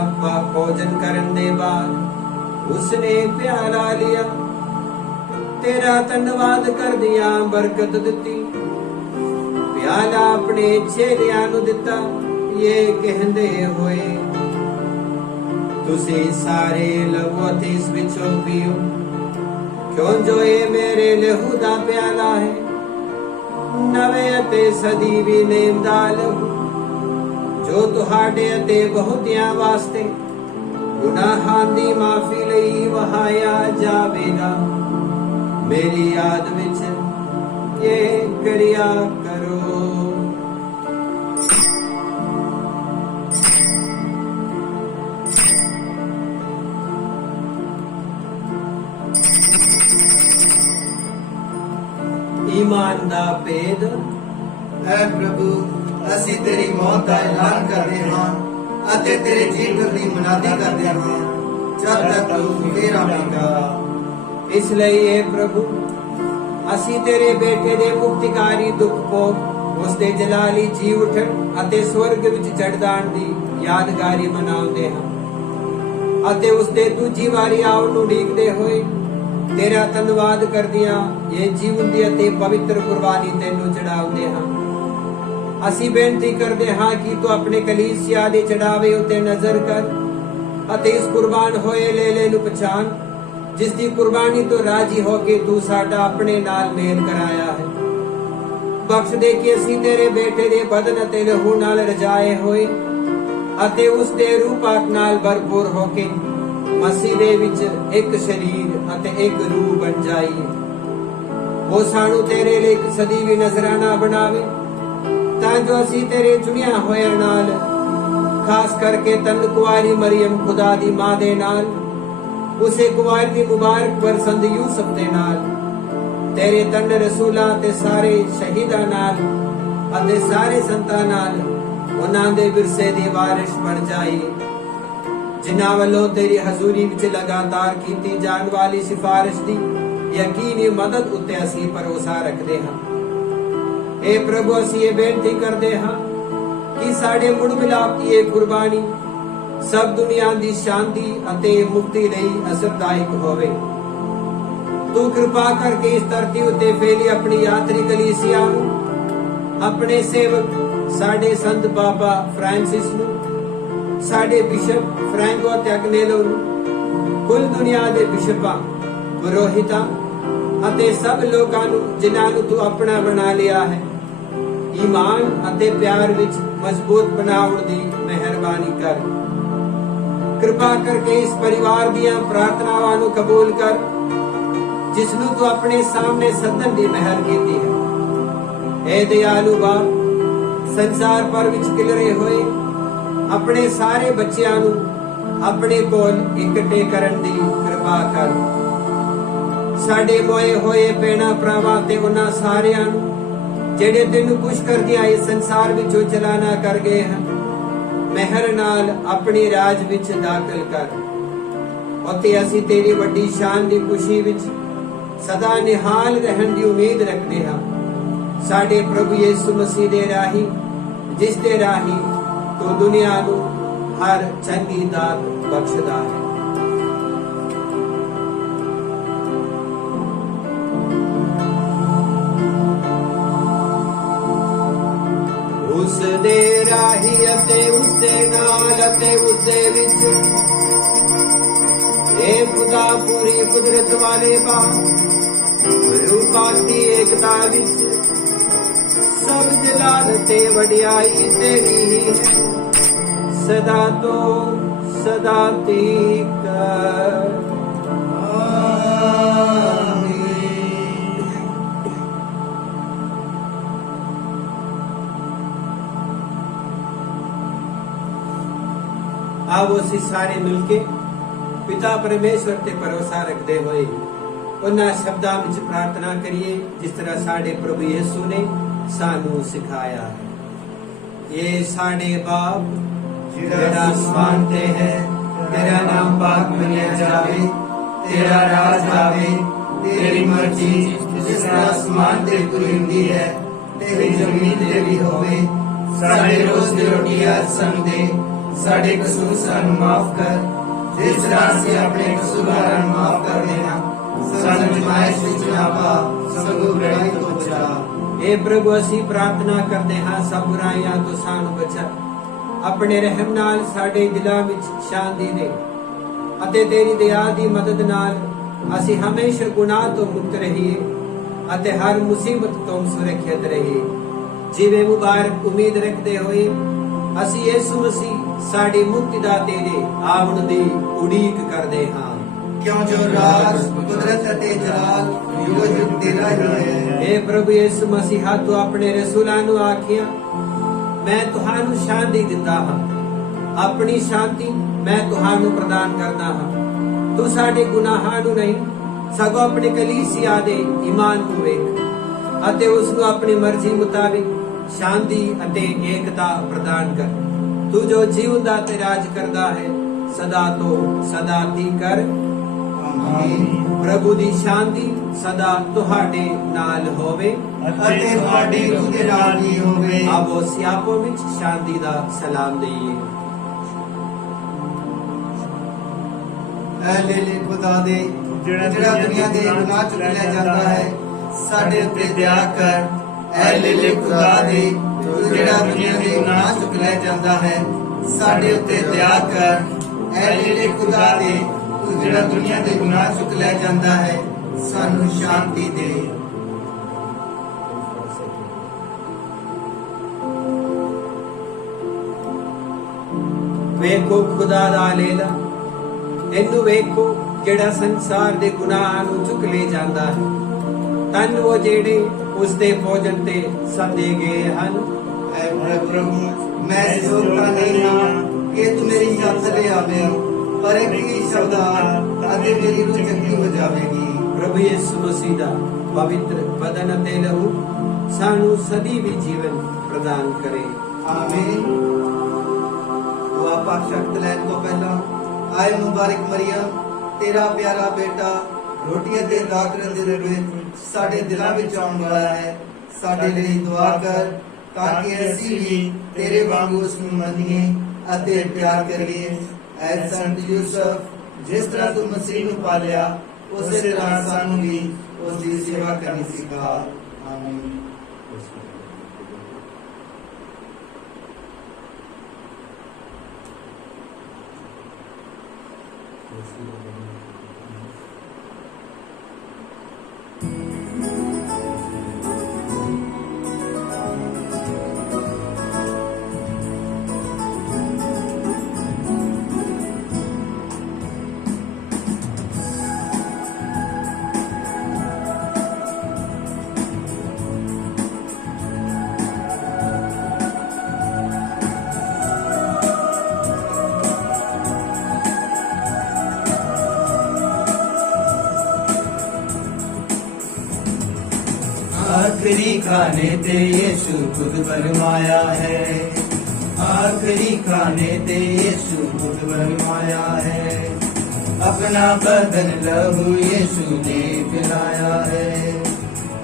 भोजन करने के बाद उसने प्याला लिया, तेरा धन्यवाद कर दिया, बरकत दिती, प्याला अपने चेलियां नूं दिता, ये कहंदे होए तुसी सारे लवो ते इस विचों पीओ, क्यों जो ये मेरे लहू दा प्याला है, नवे अते सदीवी नेम दा लहू जो तुहाडे अते बहुतियां वास्ते गुनाहां दी माफी लई वहाया जावेगा। मेरी याद विच ये करिया करो। ईमान दा भेद। ऐ प्रभु ਅਸੀਂ ਤੇਰੀ ਮੌਤ ਦਾ ਐਲਾਨ ਕਰਦੇ ਹਾਂ ਅਤੇ ਤੇਰੇ ਜੀਵਨ ਦੀ ਮਨਾਦੀ ਕਰਦੇ ਹਾਂ ਜਦ ਤੱਕ ਤੂੰ ਫੇਰ ਆਵੇਂਗਾ। ਇਸ ਲਈ ਇਹ ਪ੍ਰਭੂ ਅਸੀਂ ਤੇਰੇ ਬੇਟੇ ਦੇ ਮੁਕਤੀਕਾਰੀ ਦੁੱਖ ਭੋਗ ਉਸ ਦੇ ਜਲਾਲੀ ਜੀ ਉਠਣ ਅਤੇ ਸਵਰਗ ਵਿੱਚ ਚੜ੍ਹਦਾਣ ਦੀ ਯਾਦਗਾਰੀ ਮਨਾਉਂਦੇ ਹਾਂ ਅਤੇ ਉਸ ਦੇ ਦੂਜੀ ਵਾਰੀ ਆਉਣ ਨੂੰ ਉਡੀਕਦੇ ਹੋਏ ਤੇਰਾ ਧੰਨਵਾਦ ਕਰਦਿਆਂ ਇਹ ਜੀਵਨ ਦੀ ਅਤੇ ਪਵਿੱਤਰ ਕੁਰਬਾਨੀ ਤੈਨੂੰ ਚੜਾਉਂਦੇ ਹਾਂ। ਅਸੀਂ ਬੇਨਤੀ ਕਰਦੇ ਹਾਂ ਕਿ ਤੂੰ ਆਪਣੇ ਕਲੀਸਿਆ ਦੇ ਚੜਾਵੇ ਉਤੇ ਨਜ਼ਰ ਕਰ ਅਤੇ ਇਸ ਕੁਰਬਾਨ ਹੋਏ ਲੇਲੇ ਨੂੰ ਪਛਾਣ, ਜਿਸ ਦੀ ਕੁਰਬਾਨੀ ਤੋਂ ਰਾਜੀ ਹੋ ਕੇ ਤੂੰ ਸਾਡਾ ਆਪਣੇ ਨਾਲ ਮੇਲ ਕਰਾਇਆ ਹੈ। ਬਖਸ਼ ਦੇ ਕਿ ਅਸੀਂ ਤੇਰੇ ਬੇਟੇ ਦੇ ਬਦਨ ਅਤੇ ਲਹੂ ਨਾਲ ਰਜਾਏ ਹੋਏ ਅਤੇ ਉਸ ਦੇ ਰੂਪਾਤ ਨਾਲ ਭਰਪੂਰ ਹੋ ਕੇ ਮਸੀਹ ਦੇ ਵਿੱਚ ਇੱਕ ਸਰੀਰ ਅਤੇ ਇੱਕ ਰੂਹ ਬਣ ਜਾਈਏ। ਉਹ ਸਾਨੂੰ ਤੇਰੇ ਲਈ ਇੱਕ ਸਦੀਵੀ ਨਜ਼ਰਾਨਾ ਬਣਾਵੇ ਤਾਂ ਜੋ ਅਸੀਂ ਤੇਰੇ ਚੁਣਿਆ ਹੋਇਆਂ ਨਾਲ, ਖਾਸ ਕਰਕੇ ਤਨ ਕੁਆਰੀ ਮਰੀਮ ਖੁਦਾ ਦੀ ਮਾਂ ਦੇ ਨਾਲ, ਉਸੇ ਕੁਆਰੀ ਦੀ ਮੁਬਾਰਕ ਪਰਸੰਦ ਯੂਸਫ ਦੇ ਨਾਲ, ਤੇਰੇ ਤਨ ਰਸੂਲਾਂ ਤੇ ਸਾਰੇ ਸ਼ਹੀਦਾਂ ਨਾਲ ਅਤੇ ਸਾਰੇ ਸੰਤਾਂ ਨਾਲ ਉਹਨਾਂ ਦੇ ਵਿਰਸੇ ਦੀ ਵਾਰਿਸ ਬਣ ਜਾਈਏ, ਜਿਨ੍ਹਾਂ ਵੱਲੋਂ ਤੇਰੀ ਹਜ਼ੂਰੀ ਵਿੱਚ ਲਗਾਤਾਰ ਕੀਤੀ ਜਾਣ ਵਾਲੀ ਸਿਫਾਰਿਸ਼ ਦੀ ਯਕੀਨੀ ਮਦਦ ਉੱਤੇ ਅਸੀਂ ਭਰੋਸਾ ਰੱਖਦੇ ਹਾਂ। हे ਪ੍ਰਭੂ, ਅਸੀਂ ਇਹ ਬੇਨਤੀ ਕਰਦੇ ਹਾਂ ਕਿ ਸਾਡੇ ਮੁੜ ਮਿਲਾਪ ਦੀ ਇਹ ਕੁਰਬਾਨੀ ਸਭ ਦੁਨੀਆ ਦੀ ਸ਼ਾਂਤੀ ਅਤੇ ਮੁਕਤੀ ਲਈ ਅਸਰਦਾਇਕ ਹੋਵੇ। ਤੂੰ ਕਿਰਪਾ ਕਰਕੇ ਇਸ ਧਰਤੀ ਉੱਤੇ ਫੈਲੀ ਆਪਣੀ ਯਾਤਰੀ ਕਲੀਸਿਆ ਨੂੰ, ਆਪਣੇ ਸੇਵਕ ਸਾਡੇ ਸੰਤ ਬਾਬਾ ਫ੍ਰਾਂਸਿਸ ਨੂੰ, ਸਾਡੇ ਬਿਸ਼ਪ ਫ੍ਰੈਂਕੋ ਅਤੇ ਅਗਨੇਲੋ ਨੂੰ, ਕੁੱਲ ਦੁਨੀਆ ਦੇ ਬਿਸ਼ਪਾਂ, ਪੁਰੋਹਿਤਾਂ ਅਤੇ ਸਭ ਲੋਕਾਂ ਨੂੰ ਜਿਨ੍ਹਾਂ ਨੂੰ ਤੂੰ ਆਪਣਾ ਬਣਾ ਲਿਆ ਹੈ, ਈਮਾਨ ਅਤੇ ਪਿਆਰ ਵਿੱਚ ਮਜ਼ਬੂਤ ਬਣਾਉਣ ਦੀ ਮਿਹਰਬਾਨੀ ਕਰ। ਕਿਰਪਾ ਕਰਕੇ ਇਸ ਪਰਿਵਾਰ ਦੀਆਂ ਪ੍ਰਾਰਥਨਾਵਾਂ ਨੂੰ ਕਬੂਲ ਕਰ ਜਿਸ ਨੂੰ ਤੂੰ ਆਪਣੇ ਸਾਹਮਣੇ ਸੱਦਣ ਦੀ ਮਿਹਰ ਕੀਤੀ ਹੈ। ਇਹ ਦਿਆਲੂ ਬਾਪ, ਸੰਸਾਰ ਭਰ ਵਿੱਚ ਖਿਲਰੇ ਹੋਏ ਆਪਣੇ ਸਾਰੇ ਬੱਚਿਆਂ ਨੂੰ ਆਪਣੇ ਕੋਲ ਇਕੱਠੇ ਕਰਨ ਦੀ ਕਿਰਪਾ ਕਰ। ਸਾਡੇ ਮੋਏ ਹੋਏ ਭੈਣਾਂ ਭਰਾਵਾਂ ਤੇ ਉਹਨਾਂ ਸਾਰਿਆਂ ਨੂੰ ਜਿਹੜੇ ਤੈਨੂੰ ਖੁਸ਼ ਕਰਦਿਆਂ ਇਸ ਸੰਸਾਰ ਵਿੱਚੋਂ ਚਲਾਣਾ ਕਰ ਗਏ ਹਨ, ਮਿਹਰ ਨਾਲ ਆਪਣੀ ਰਾਜ ਵਿੱਚ ਦਾਖਲ ਕਰ। ਅਤੇ ਅਸੀਂ ਤੇਰੀ ਵੱਡੀ ਸ਼ਾਨ ਦੀ ਖੁਸ਼ੀ ਵਿੱਚ ਸਦਾ ਨਿਹਾਲ ਰਹਿਣ ਦੀ ਉਮੀਦ ਰੱਖਦੇ ਹਾਂ, ਸਾਡੇ ਪ੍ਰਭੂ ਯਿਸੂ ਮਸੀਹ ਦੇ ਰਾਹੀਂ, ਜਿਸ ਦੇ ਰਾਹੀਂ ਤੂੰ ਦੁਨੀਆ ਨੂੰ ਹਰ ਚੰਗੀ ਦਾਤ ਬਖਸ਼ਦਾ ਹੈ। ਉਸ ਦੇ ਰਾਹੀਂ ਅਤੇ ਉਸ ਦੇ ਨਾਲ ਅਤੇ ਉਸ ਦੇ ਵਿੱਚ ਇਹ ਖੁਦਾ ਪੂਰੀ ਕੁਦਰਤ ਵਾਲੇ ਬਾਪ, ਰੂਪਾਂ ਦੀ ਏਕਤਾ ਵਿੱਚ ਸਭ ਜਲਾਲ ਤੇ ਵਡਿਆਈ ਤੇਰੀ ਹੀ ਹੈ, ਸਦਾ ਤੋਂ ਸਦਾ ਤੀਕ। ਆਓ ਅਸੀਂ ਸਾਰੇ ਮਿਲ ਕੇ ਪਿਤਾ ਪਰਮੇਸ਼ਵਰ ਤੇ ਭਰੋਸਾ ਰੱਖਦੇ ਹੋਏ ਉਹਨਾਂ ਸ਼ਬਦਾਂ ਵਿੱਚ ਪ੍ਰਾਰਥਨਾ ਕਰੀਏ ਜਿਸ ਤਰ੍ਹਾਂ ਸਾਡੇ ਪ੍ਰਭੂ ਯਿਸੂ ਨੇ ਸਾਨੂੰ ਸਿਖਾਇਆ ਹੈ। ਇਹ ਸਾਡੇ ਬਾਪ ਜਿਹੜਾ ਅਸਮਾਨ ਤੇ ਹੈ, ਤੇਰਾ ਨਾਮ ਪਾਕ ਮੰਨਿਆ ਜਾਵੇ, ਤੇਰਾ ਰਾਜ ਆਵੇ, ਤੇਰੀ ਮਰਜ਼ੀ ਜਿਸ ਤਰ੍ਹਾਂ ਅਸਮਾਨ ਤੇ ਪੂਰੀ ਹੁੰਦੀ ਹੈ ਤੇਰੀ ਜ਼ਮੀਨ ਤੇ ਵੀ ਹੋਵੇ। ਸਾਡੇ ਰੋਜ਼ ਦੀ ਰੋਟੀ ਅੱਜ ਸਾਨੂੰ ਦੇ, ਸਾਡੇ ਕਸੂਰ ਸਾਨੂੰ ਮਾਫ ਕਰ ਜਿਸ ਤਰ੍ਹਾਂ ਅਸੀਂ ਆਪਣੇ ਕਸੂਰਵਾਰਾਂ ਨੂੰ ਮਾਫ ਕਰਦੇ ਹਾਂ, ਸਾਨੂੰ ਅਜ਼ਮਾਇਸ਼ ਵਿੱਚ ਨਾ ਪਾ ਸਗੋਂ ਬੁਰਾਈ ਤੋਂ ਬਚਾ। हे ਪ੍ਰਭੂ, ਅਸੀਂ ਪ੍ਰਾਰਥਨਾ ਕਰਦੇ ਹਾਂ ਸਭ ਬੁਰਾਈਆਂ ਤੋਂ ਸਾਨੂੰ ਬਚਾ, ਆਪਣੇ ਰਹਿਮ ਨਾਲ ਸਾਡੇ ਦਿਲਾਂ ਵਿੱਚ ਸ਼ਾਂਤੀ ਦੇ ਅਤੇ ਤੇਰੀ ਦਇਆ ਦੀ ਮਦਦ ਨਾਲ ਅਸੀਂ ਹਮੇਸ਼ਾ ਗੁਨਾਹ ਤੋਂ ਮੁਕਤ ਰਹੀਏ ਅਤੇ ਹਰ ਮੁਸੀਬਤ ਤੋਂ ਸੁਰੱਖਿਅਤ ਰਹੀਏ। ਜਿਵੇਂ ਮੁਬਾਰਕ ਉਮੀਦ ਰੱਖਦੇ ਹੋਏ ਅਸੀਂ ਯਿਸੂ ਮਸੀਹ ਸਾਡੀ ਮੁਕਤੀ ਦਾ ਤੇਰੇ ਆਉਣ ਦੀ ਉਡੀਕ ਕਰਦੇ ਹਾਂ, ਕਿਉਂ ਜੋ ਰਾਜ ਕੁਦਰਤ ਅਤੇ ਜਲਾਲ ਯੁਗ ਯੁਗ ਤੇਰਾ ਹੀ ਹੈ। हे ਪ੍ਰਭੂ ਯਿਸੂ ਮਸੀਹਾ, ਤੂੰ ਆਪਣੇ ਰਸੂਲਾਂ ਨੂੰ ਆਖਿਆ, ਮੈਂ ਤੁਹਾਨੂੰ ਸ਼ਾਂਤੀ ਦਿੰਦਾ ਹਾਂ, ਆਪਣੀ ਸ਼ਾਂਤੀ ਮੈਂ ਤੁਹਾਨੂੰ ਪ੍ਰਦਾਨ ਕਰਦਾ ਹਾਂ। ਤੂੰ ਸਾਡੇ ਗੁਨਾਹਾਂ ਨੂੰ ਨਹੀਂ ਸਗੋਂ ਆਪਣੀ ਕਲੀਸਿਆ ਦੇ ਈਮਾਨ ਨੂੰ ਵੇਖ ਅਤੇ ਉਸ ਨੂੰ ਆਪਣੀ ਮਰਜ਼ੀ ਮੁਤਾਬਿਕ ਸ਼ਾਂਤੀ ਅਤੇ ਏਕਤਾ ਪ੍ਰਦਾਨ ਕਰ। ਤੂੰ ਜੋ ਜੀਵਦਾ ਤੇ ਰਾਜ ਕਰਦਾ ਹੈ ਸਦਾ ਤੋਂ ਸਦਾ ਤੀਕਰ। ਆਮੀਨ। ਪ੍ਰਭੂ ਦੀ ਸ਼ਾਂਤੀ ਸਦਾ ਤੁਹਾਡੇ ਨਾਲ ਹੋਵੇ ਅਤੇ ਤੁਹਾਡੀ ਰੂਹ ਦੇ ਨਾਲ ਵੀ ਹੋਵੇ। ਆਵੋ ਸਿਆਪੋ ਵਿੱਚ ਸ਼ਾਂਤੀ ਦਾ ਸਲਾਮ ਦਈਏ। ਐ ਲੈ ਖੁਦਾ ਦੇ ਜਿਹੜਾ ਦੁਨੀਆ ਦੇ ਗੁਨਾਹ ਚੁੱਕ ਲਿਆ ਜਾਂਦਾ ਹੈ, ਸਾਡੇ ਉੱਤੇ ਦਇਆ ਕਰ। ਐ ਲੈ ਖੁਦਾ ਦੇ ਜਿਹੜਾ ਦੁਨੀਆ ਦੇ ਗੁਨਾਹ ਚੁੱਕ ਲਿਆ ਜਾਂਦਾ ਹੈ, ਸਾਡੇ ਉੱਤੇ ਦਇਆ ਕਰ। ਐ ਲੈ ਖੁਦਾ ਦੇ ਜਿਹੜਾ ਦੁਨੀਆ ਦੇ ਗੁਨਾਹ ਚੁੱਕ ਲਿਆ ਜਾਂਦਾ ਹੈ, ਸਾਨੂੰ ਸ਼ਾਂਤੀ ਦੇ। ਵੇਖੋ ਖੁਦਾ ਦਾ ਲੇਲਾ, ਇਹਨੂੰ ਵੇਖੋ ਜਿਹੜਾ ਸੰਸਾਰ ਦੇ ਗੁਨਾਹਾਂ ਨੂੰ ਚੁੱਕ ਲੈ ਜਾਂਦਾ ਹੈ। ਤਨ ਉਹ ਜਿਹੜੇ ਉਸ ਦੇ ਭੋਜਨ ਤੇ ਸੱਦੇ ਗਏ ਹਨ। ਐ ਪ੍ਰਭੂ, ਮੈਂ ਯੋਗਤਾ ਨਹੀਂ ਹਾਂ ਕਿ ਤੂੰ ਮੇਰੀ ਹੱਥ ਲੈ ਆਵੇ, ਪਰ ਇੱਕ ਹੀ ਸ਼ਬਦ ਆ ਅਤੇ ਮੇਰੀ ਰੂਹ ਚੰਗੀ ਹੋ ਜਾਵੇਗੀ। ਪ੍ਰਭੂ ਯਿਸੂ ਮਸੀਹ ਦਾ ਪਵਿੱਤਰ ਬਦਨ ਅਤੇ ਲਹੂ ਸਾਨੂੰ ਸਦੀ ਵੀ ਜੀਵਨ ਪ੍ਰਦਾਨ ਕਰੇ। ਆਮੀਨ। ਦੁਆ ਪਾਕ ਸ਼ਕਤ ਲੈਣ ਤੋਂ ਪਹਿਲਾਂ ਆਏ ਮੁਬਾਰਕ ਮਰੀਮ, ਤੇਰਾ ਪਿਆਰਾ ਬੇਟਾ ਰੋਟੀ ਅਤੇ ਦਾਖਲ ਦੇ ਰੂਪ ਸਾਡੇ ਦਿਲਾਂ ਵਿੱਚ ਆਉਣ ਵਾਲਾ ਹੈ। ਸਾਡੇ ਲਈ ਦੁਆ ਕਰ ਤਾਂ ਕਿ ਅਸੀਂ ਵੀ ਤੇਰੇ ਵਾਂਗੂ ਉਸ ਨੂੰ ਮੰਨੀਏ ਅਤੇ ਪਿਆਰ ਕਰੀਏ। ਐ ਸੰਤ ਯੂਸਫ, ਜਿਸ ਤਰ੍ਹਾਂ ਤੂੰ ਮਸੀਹ ਨੂੰ ਪਾਲਿਆ, ਉਸੇ ਤਰ੍ਹਾਂ ਸਾਨੂੰ ਵੀ ਉਸ ਦੀ ਸੇਵਾ ਕਰਨੀ ਸਿਖਾ। ਆਮੀਨ। आखिरी खाने ते यीशु खुद फरमाया है, आखिरी खाने ते यीशु खुद फरमाया है। अपना बदन लहू यीशु ने पिलाया है,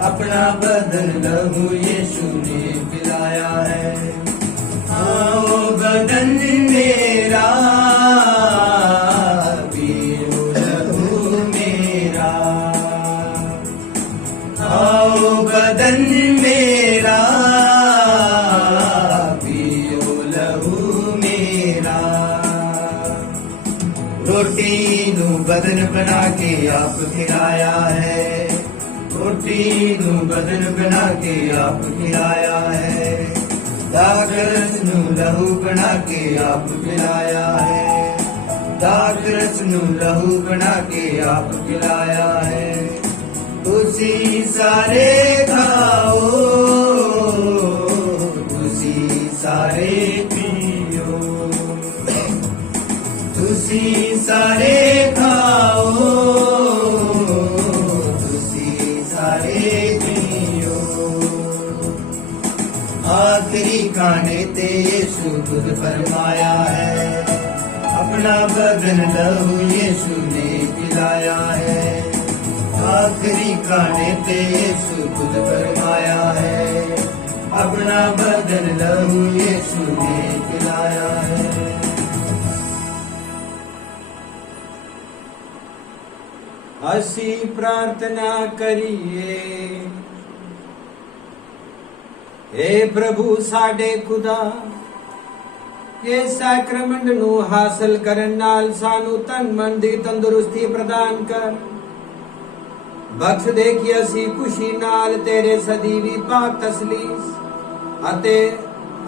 अपना बदन लहू यीशु ने पिलाया है। आओ बदन मेरा पियो लहू मेरा, आओ बदन मेरा पियो लहू मेरा। रोटी नू बदन बना के आप खिलाया है, रोटी नू बदन बना के आप खिलाया है। दाखरस नू लहू बना के आप पिलाया है, दाखरस नू लहू बना के आप पिलाया है। तुसी सारे खाओ, तुसी सारे पियो, तुसी सारे खाओ, तुसी सारे पियो। आखिरी खाने ते यीशु खुद फरमाया है, अपना बदन लहू यीशु ने पिलाया है। आखिरी खाने पे यीशु खुद फरमाया है, अपना बदन लहू यीशु ने पिलाया है। ਅਸੀਂ ਪ੍ਰਾਰਥਨਾ ਕਰੀਏ। ਏ ਪ੍ਰਭੂ ਸਾਡੇ ਖੁਦਾ, ਇਸ ਸੈਕਰਮੈਂਟ ਨੂੰ ਹਾਸਲ ਕਰਨ ਨਾਲ ਸਾਨੂੰ ਤਨ ਮਨ ਦੀ ਤੰਦਰੁਸਤੀ ਪ੍ਰਦਾਨ ਕਰ। ਬਖਸ਼ ਦੇ ਕਿ ਅਸੀਂ ਖੁਸ਼ੀ ਨਾਲ ਤੇਰੇ ਸਦੀਵੀ ਪਾਕ ਤਸਲੀਸ ਅਤੇ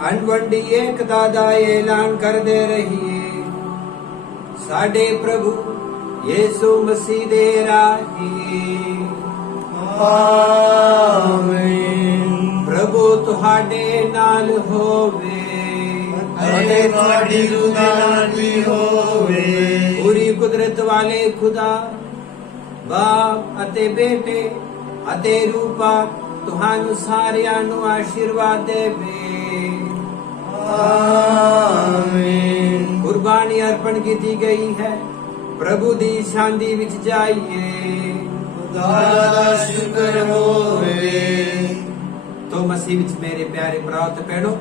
ਅਣਵੰਡੀ ਏਕਤਾ ਦਾ ਐਲਾਨ ਕਰਦੇ ਰਹੀਏ। ਸਾਡੇ ਪ੍ਰਭੂ ਯਿਸੂ ਮਸੀਹ ਦੇ ਰਾਹੀਂ। ਆਮੀਨ। ਪ੍ਰਭੂ ਤੁਹਾਡੇ ਨਾਲ ਹੋਵੇ ਅਤੇ ਤੁਹਾਡੀ ਰੂਹ ਨਾਲ ਵੀ ਹੋਵੇ। ਪੂਰੀ ਕੁਦਰਤ ਵਾਲੇ ਖੁਦਾ, ਬਾਪ ਅਤੇ ਬੇਟੇ ਅਤੇ ਰੂਹ ਪਾਕ ਤੁਹਾਨੂੰ ਸਾਰਿਆਂ ਨੂੰ ਆਸ਼ੀਰਵਾਦ ਦੇਵੇ। ਆਮੀਨ। ਕੁਰਬਾਨੀ ਅਰਪਣ ਕੀਤੀ ਗਈ ਹੈ, ਪ੍ਰਭੂ ਦੀ ਸ਼ਾਂਤੀ ਵਿੱਚ ਜਾਈਏ। ਖੁਦਾ ਦਾ ਸ਼ੁਕਰ ਹੋਵੇ। ਤੋ ਮਸੀਹ ਵਿੱਚ ਮੇਰੇ ਪਿਆਰੇ ਭਰਾਓ ਤੇ ਭੈਣੋ,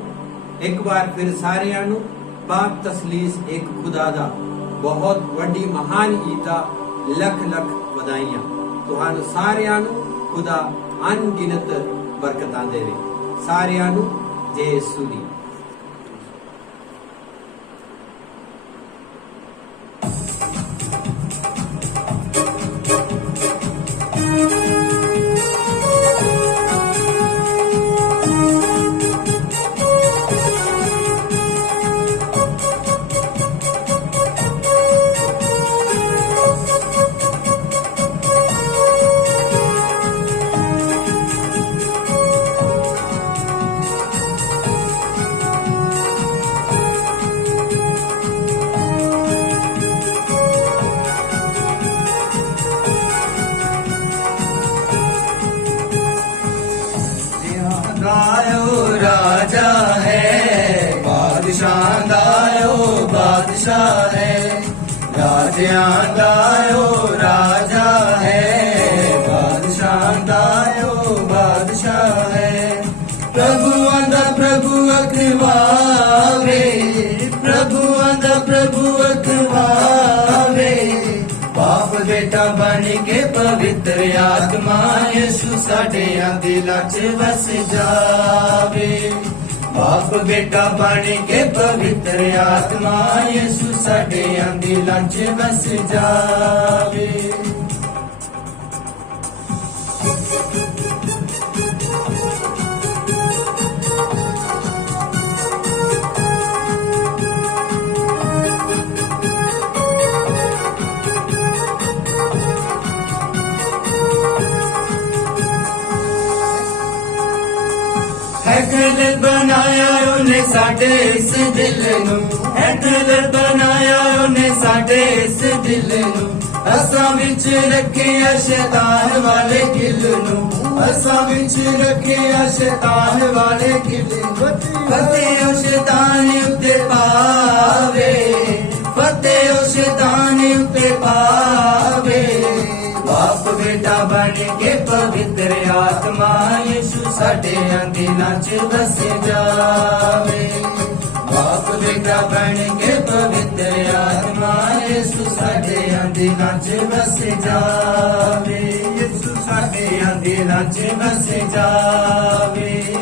ਇੱਕ ਵਾਰ ਫਿਰ ਸਾਰਿਆਂ ਨੂੰ ਪਾਕ ਤਸਲੀਸ ਇੱਕ ਖੁਦਾ ਦਾ ਬਹੁਤ ਵੱਡੀ ਮਹਾਨ ਈਦ ਦਾ ਲੱਖ ਲੱਖ ਵਧਾਈਆਂ। ਤੁਹਾਨੂੰ ਸਾਰਿਆਂ ਨੂੰ ਖੁਦਾ ਅਣਗਿਣਤ ਬਰਕਤਾਂ ਦੇਵੇ। ਸਾਰਿਆਂ ਨੂੰ ਜੈ ਯਿਸੂ ਦੀ। ਬਾਦਸ਼ਾਹ ਦਾ ਓ ਬਾਦਸ਼ਾਹ ਹੈ, ਰਾਜਿਆਂ ਦਾ ਓ ਰਾਜਾ ਹੈ, ਬਾਦਸ਼ਾਹ ਦਾ ਓ ਬਾਦਸ਼ਾਹ ਹੈ। ਪ੍ਰਭੂਆਂ ਦਾ ਪ੍ਰਭੂ ਅਖਵਾਵੇ, ਪ੍ਰਭੂਆਂ ਦਾ ਪ੍ਰਭੂ ਅਖਵਾਵੇ, ਬਾਪ ਬੇਟਾ ਬਣ ਕੇ ਪਵਿੱਤਰ ਆਤਮਾ ਯਿਸੂ ਸਾਡਿਆਂ ਦਿਲਾਂ 'ਚ ਵਸ ਜਾਵੇ। ਬਾਪ ਬੇਟਾ ਬਣ ਕੇ ਪਵਿੱਤਰ ਆਤਮਾ ਯਿਸੂ ਸਾਡਿਆਂ ਦਿਲਾਂ 'ਚ ਵਸ ਜਾਵੇ। ਦਿਲ ਬਣਾਇਆ ਉਹਨੇ ਸਾਡੇ ਇਸ ਦਿਲ ਨੂੰ, ਦਿਲ ਬਣਾਇਆ ਉਹਨੇ ਸਾਡੇ ਇਸ ਦਿਲ ਨੂੰ, ਅਸਾਂ ਵਿੱਚ ਰੱਖਿਆ ਸ਼ੈਤਾਨ ਵਾਲੇ ਕਿਲ ਨੂੰ, ਅਸਾਂ ਵਿੱਚ ਰੱਖਿਆ ਸ਼ੈਤਾਨ ਵਾਲੇ ਕਿਲ ਨੂੰ। ਫਤਿਹ ਉਹ ਸ਼ੈਤਾਨ ਉੱਤੇ ਪਾਵੇ, ਫਤਿਹ ਉਹ ਸ਼ੈਤਾਨ ਉੱਤੇ ਪਾਵੇ। ਬਾਪ ਬੇਟਾ ਬਣ ਕੇ ਪਵਿੱਤਰ ਆਤਮਾ ਯਿਸੂ ਸਾਡਿਆਂ ਦਿਲਾਂ 'ਚ ਵਸ ਜਾਵੇ। ਬਾਪ ਬੇਟਾ ਬਣ ਕੇ ਪਵਿੱਤਰ ਆਤਮਾ ਯਿਸੂ ਸਾਡਿਆਂ ਦਿਲਾਂ 'ਚ ਵਸ ਜਾਵੇ। ਯਿਸੂ ਸਾਡਿਆਂ ਦਿਲਾਂ 'ਚ ਵਸ ਜਾਵੇ।